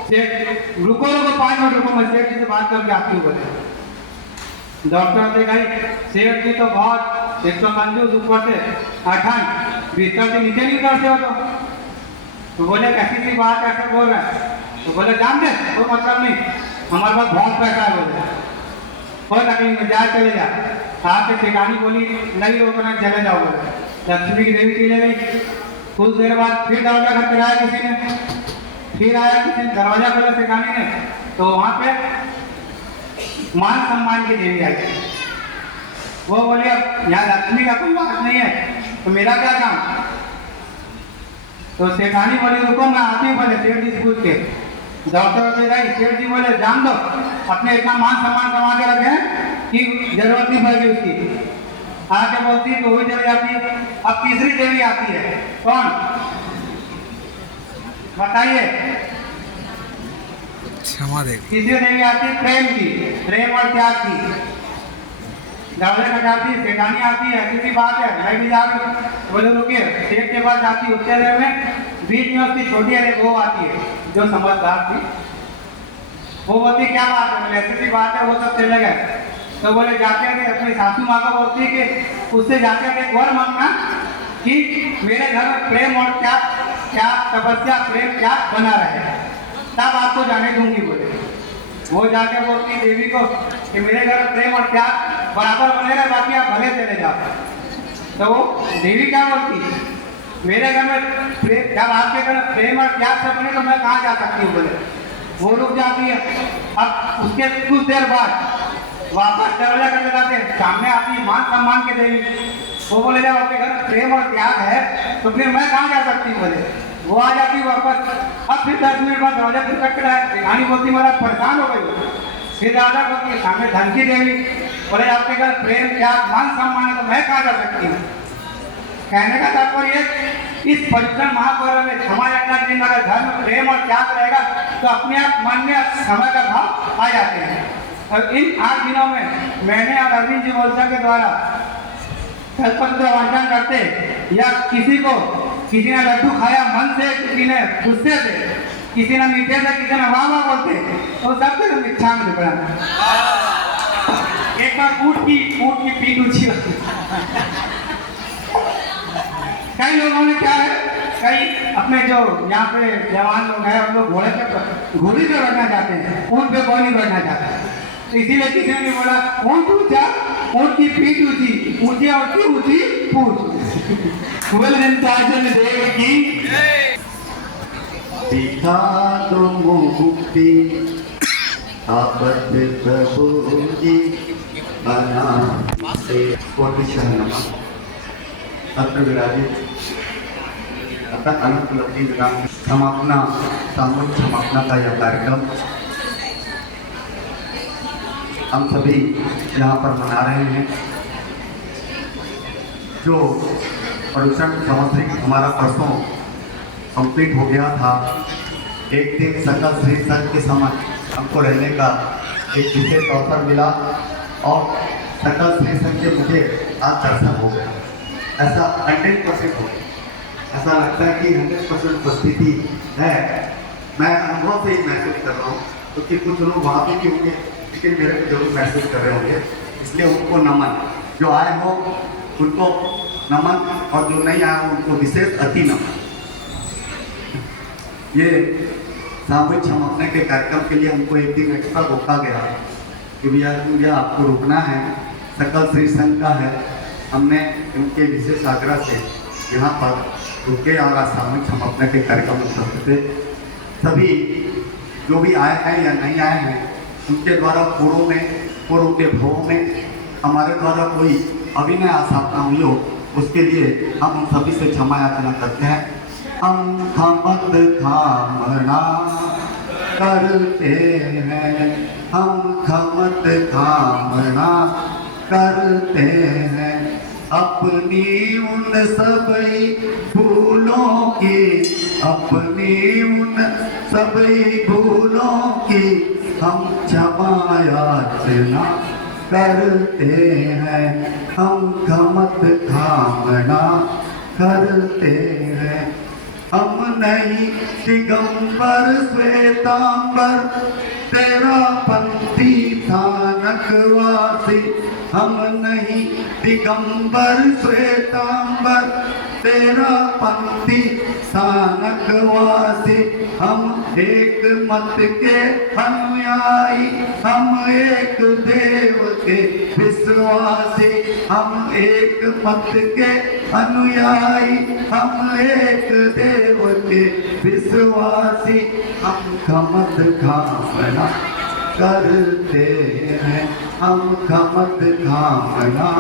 सेठ रुको 5 मिनट रुको, मैं सेठ जी से बात करके आती हूँ बोले। डॉक्टर से गई, सेठ जी तो बहुत एक तो कंजूस, ऊपर से अठन, बिस्तर से नीचे नहीं करते हो। तो बोले कैसी सी बात ऐसे बोल रहे हैं? तो बोले जान दे, कोई मतलब नहीं, हमारे पास बहुत पैसा है। बोले कोई तकलीफ नहीं, जा चले जा। आपके ठिकानी बोली नहीं रोकना, चले जाओ। बोले लक्ष्मी की देवी चले गई। कुछ देर बाद फिर दरवाजा खटखटाया किसी ने, फिर आया किसी ने, दरवाजा खोला ठिकानी ने। तो वहाँ पे मान सम्मान की देवी आई। वो बोले अब यहाँ लक्ष्मी का कोई बात नहीं है तो मेरा क्या काम? तो सेठानी बोली रुको मैं आती हूँ। बोले सेठ जी पूछ के डॉक्टर से गई। सेठ जी बोले जान दो, अपने इतना मान सम्मान कमा के रखे कि जरूरत नहीं पड़ेगी उसकी। आके बोलती है तो वही चली जाती है। अब तीसरी देवी आती है, कौन बताइए? तीसरी देवी आती है प्रेम की, प्रेम और त्याग की। दरवाजे खटखटाती है, सेठानी आती है, ऐसी सी बात है मैं भी जा रही हूँ। बोले रुकिए, सेठ के पास जाती है। उतने देर में बीच में उसकी छोटी है वो आती है जो समझदार थी। वो बोलती क्या बात है? बोले ऐसी सी बात है। वो सब चले गए। तो बोले जाके अपनी सासू माँ को बोलती है कि उससे जाके एक वर मांगना कि मेरे घर में प्रेम और क्या तपस्या प्रेम क्या बना रहे, तब आपको जाने दूंगी। बोले वो जाके बोलती देवी को कि मेरे घर में प्रेम और त्याग बराबर बने रहे, बाकी आप भले चले जाओ। तो वो देवी क्या बोलती, मेरे घर में प्रेम, जब आपके घर में प्रेम और त्याग से बने तो मैं कहाँ जा सकती हूँ? बोले वो रुक जाती है। अब उसके कुछ देर बाद वापस दरवाजा कर लगाते, सामने आती है मान सम्मान की देवी। वो बोले जब आपके घर में प्रेम और त्याग है तो फिर मैं कहाँ जा सकती हूँ? बोले वो आ जाती वापस। अब फिर 10 मिनट बाद दरवाजा फिर खटखटाया। कहानी बोलती महाराज परेशान हो गई। फिर दादा बोलती सामने धन की देवी। बोले आपके घर प्रेम त्याग मान सम्मान है तो मैं क्या कर सकती हूँ। कहने का तात्पर्य इस पर्यटन महापर्व में क्षमा याचना दिन अगर घर में प्रेम और त्याग रहेगा तो अपने आप मन में समय का भाव आ जाते हैं। और इन 8 दिनों में मैंने और अरविंद जी बोलचा के द्वारा कल्पत्र वांछन करते या किसी ने लड्डू खाया मन से, किसी ने गुस्से से, किसी ने मीठे से, किसी ने वाह वाह बोलते तो सबसे इच्छा में निकला। एक बार ऊँट की पीठ ऊंची होती। कई लोगों ने क्या है, कई अपने जो यहाँ पे जवान लोग हैं उन लोग घोड़े पे बैठना चाहते हैं, ऊँट पे कोई नहीं बैठना चाहता। तो इसीलिए किसी ने बोला ऊँट ऊँचा, ऊँट की पीठ ऊँची, ऊँची और की ऊँची पूछ। गोविंदाचल देव की पिता तो मुक्ति आपत प्रभु जी बना से अत्र विराजित अतः अनंत लक्ष्मी ग्राम समापना सामूहिक समापना का यह कार्यक्रम हम सभी यहाँ पर मना रहे हैं। जो प्रदूषण संवत्सरिक हमारा परसों कंप्लीट हो गया था, एक दिन सकल श्री संघ के समय हमको रहने का एक विशेष अवसर मिला और सकल श्री संघ के मुझे आज दर्शन हो गए। ऐसा 100% हो गया। ऐसा लगता है कि 100% उपस्थिति है। मैं अनुभव से ही महसूस कर रहा हूँ क्योंकि कुछ लोग वहाँ पे भी होंगे लेकिन मेरे को जरूर महसूस कर रहे होंगे, इसलिए उनको नमन। जो आए हो उनको नमन और जो नहीं आए हो उनको विशेष अति नमन। ये सामूहिक समापन के कार्यक्रम के लिए हमको एक दिन एक्स्ट्रा रोका गया कि भैया आपको रुकना है, सकल श्री संघ का है। हमने उनके विशेष आग्रह से यहाँ पर रुके और सामूहिक समापन के कार्यक्रम में उपस्थित थे। सभी जो भी आए हैं या नहीं आए हैं उनके द्वारा पूर्व के भावों में हमारे द्वारा कोई अभिनय आसाधना हुई हो उसके लिए हम उन सभी से क्षमा याचना करते हैं। हम खमत खामना करते हैं, हम खमत खामना करते हैं, अपनी उन सभी भूलों की, अपनी उन सभी भूलों की हम क्षमा याचना करते हैं, हम खमत खामना करते हैं। हम नहीं दिगंबर श्वेतांबर तेरा पंथी थानकवासी, हम नहीं दिगंबर श्वेतांबर तेरा पंथी स्थानकवासी, हम एक मत के अनुयायी, हम एक देव के विश्वासी, हम एक मत के अनुयायी, हम एक देव के विश्वासी, हम खमत खामना करते हैं, हम खमत खामना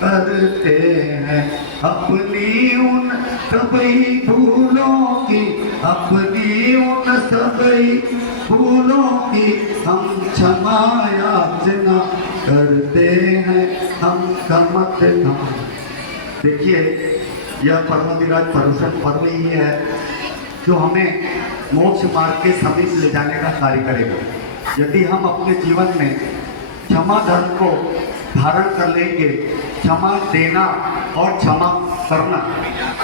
करते हैं, अपनी उन सभी भूलों की, अपनी उन सभी भूलों की हम क्षमा याचना करते हैं, हम खमत खामना। देखिए यह परमविराज प्रदूषण पर्व ही है जो हमें मोक्ष मार्ग के समीप ले जाने का कार्य करेगा। यदि हम अपने जीवन में क्षमा धर्म को धारण कर लेंगे, क्षमा देना और क्षमा करना,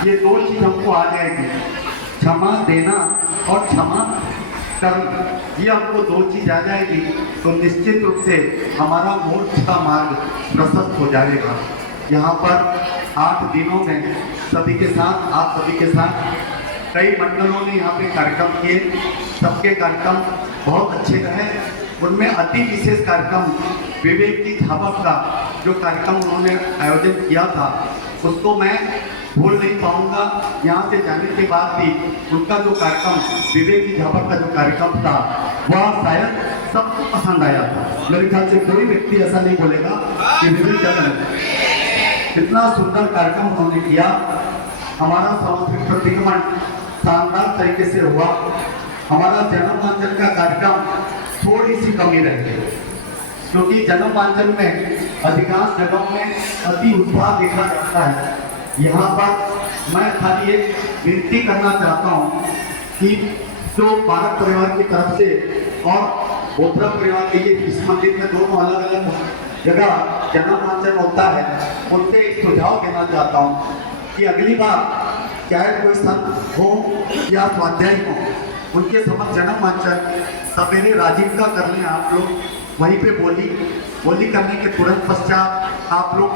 ये दो चीज हमको आ जाएगी। क्षमा देना और क्षमा करना, ये हमको दो चीज आ जाएगी तो निश्चित रूप से हमारा मोक्ष का मार्ग प्रशस्त हो जाएगा। यहाँ पर 8 दिनों में सभी के साथ, आप सभी के साथ कई मंडलों ने यहाँ पे कार्यक्रम किए, सबके कार्यक्रम बहुत अच्छे रहे। उनमें अति विशेष कार्यक्रम विवेक की झापक का जो कार्यक्रम उन्होंने आयोजन किया था उसको मैं भूल नहीं पाऊंगा। यहाँ से जाने के बाद भी उनका जो कार्यक्रम विवेक की झापक का जो कार्यक्रम था वह शायद सबको पसंद आया था। मेरे ख्याल से कोई व्यक्ति ऐसा नहीं बोलेगा कि विवेक कितना सुंदर कार्यक्रम उन्होंने किया। हमारा सांस्कृतिक प्रतिक्रमण शानदार तरीके से हुआ। हमारा जन्मांचल का कार्यक्रम थोड़ी सी कमी रही क्योंकि जन्मांचल में अधिकांश जगहों में अति उत्साह देखा जाता है। यहाँ पर मैं खाली एक विनती करना चाहता हूँ कि जो भारत परिवार की तरफ से और बोथरा परिवार के लिए इस मंदिर में दोनों अलग अलग जगह जन्म आचरण होता है, उनसे एक सुझाव देना चाहता हूँ कि अगली बार चाहे कोई संत हो या स्वाध्यायी हो, उनके समक्ष जन्म आचरण सवेरे राजीव का कर लें आप लोग, वहीं पे बोली करने के तुरंत पश्चात आप लोग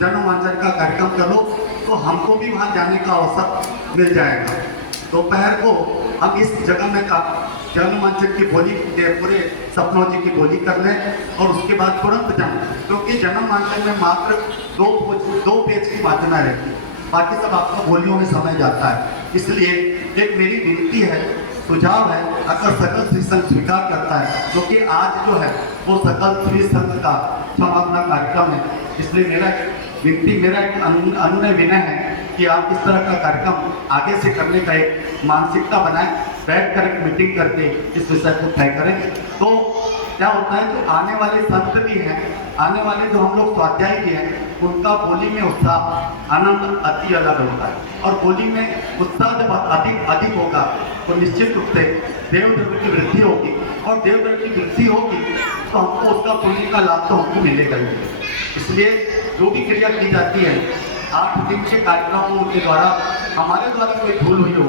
जन्म आचरण का कार्यक्रम करो तो हमको भी वहाँ जाने का अवसर मिल जाएगा। दोपहर को हम इस जगह में का जन्म आचरण की बोली पूरे सपनों जी की बोली कर लें और उसके बाद तुरंत जाएं, क्योंकि जन्म आचरण में मात्र दो पेज की वाचना रहती है, बाकी सब आपका बोलियों में समय जाता है। इसलिए एक मेरी विनती है, सुझाव है, अगर सकल श्री संघ स्वीकार करता है, क्योंकि आज जो है वो सकल श्री संघ का समापना कार्यक्रम है, इसलिए मेरा एक अनुनय विनय है कि आप इस तरह का कार्यक्रम आगे से करने का एक मानसिकता बनाएं, बैठ कर एक मीटिंग करके इस विषय को तय करें। तो क्या होता है, जो आने वाले संत भी हैं, आने वाले जो हम लोग स्वाध्यायी भी हैं, उनका बोली में उत्साह आनंद अति अलग होता है, और बोली में उत्साह जब अधिक होगा तो निश्चित रूप से देव द्रव्य की वृद्धि होगी, और देव द्रव्य की वृद्धि होगी तो हमको उसका पुण्य का लाभ तो हमको मिलेगा ही। इसलिए जो भी क्रिया की जाती है 8 दिन के कार्यक्रमों के द्वारा, हमारे द्वारा कोई भूल हुई हो,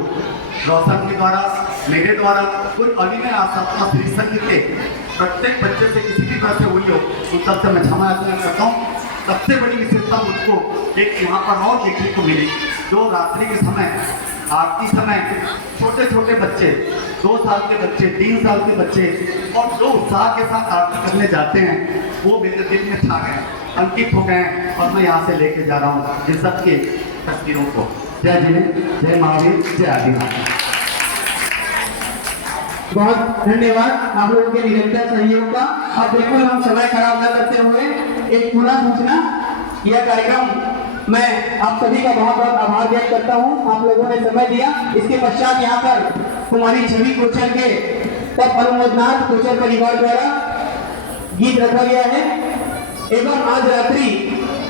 रोशन के द्वारा, मेरे द्वारा कोई अभिनय आस्थापना श्री संघ के प्रत्येक बच्चे से किसी भी तरह से हुई हो, उन सबसे मैं क्षमा याचना करता हूँ। सबसे बड़ी विशेषता मुझको एक यहाँ पर और देखने को मिली, जो रात्रि के समय आरती समय छोटे छोटे बच्चे, 2 साल के बच्चे, 3 साल के बच्चे, और जो उत्साह के साथ आरती करने जाते हैं, वो मेरे दिल में छा गए, अंकित हो गए, और मैं यहाँ से लेके जा रहा हूँ इन सबके तस्वीरों को। जय जिनेन्द्र, जय महावीर, जय आदिनाथ। बहुत धन्यवाद आप लोगों के निरंतर सहयोग का। अब बिल्कुल हम समय खराब न करते हुए एक पूरा सूचना, यह कार्यक्रम मैं आप सभी का बहुत बहुत आभार व्यक्त करता हूं, आप लोगों ने समय दिया। इसके पश्चात यहाँ पर कुमारी छवि कोचर के तब अनुमोदनार्थ कोचर परिवार द्वारा गीत रखा गया है, एवं आज रात्रि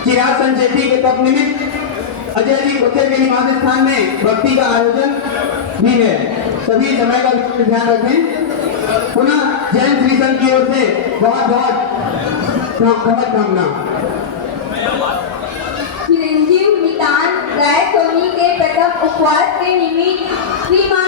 चिराग संचेती के तप निमित्त अजय जी कोचर के निवास स्थान में भक्ति का आयोजन भी है। सभी समय का ध्यान रखें। पुनः जैन श्री संघ की ओर से बहुत बहुत शुभकामना। चिरंजीव नितान राय सोनी के प्रथम उपवास के निमित्त श्रीमान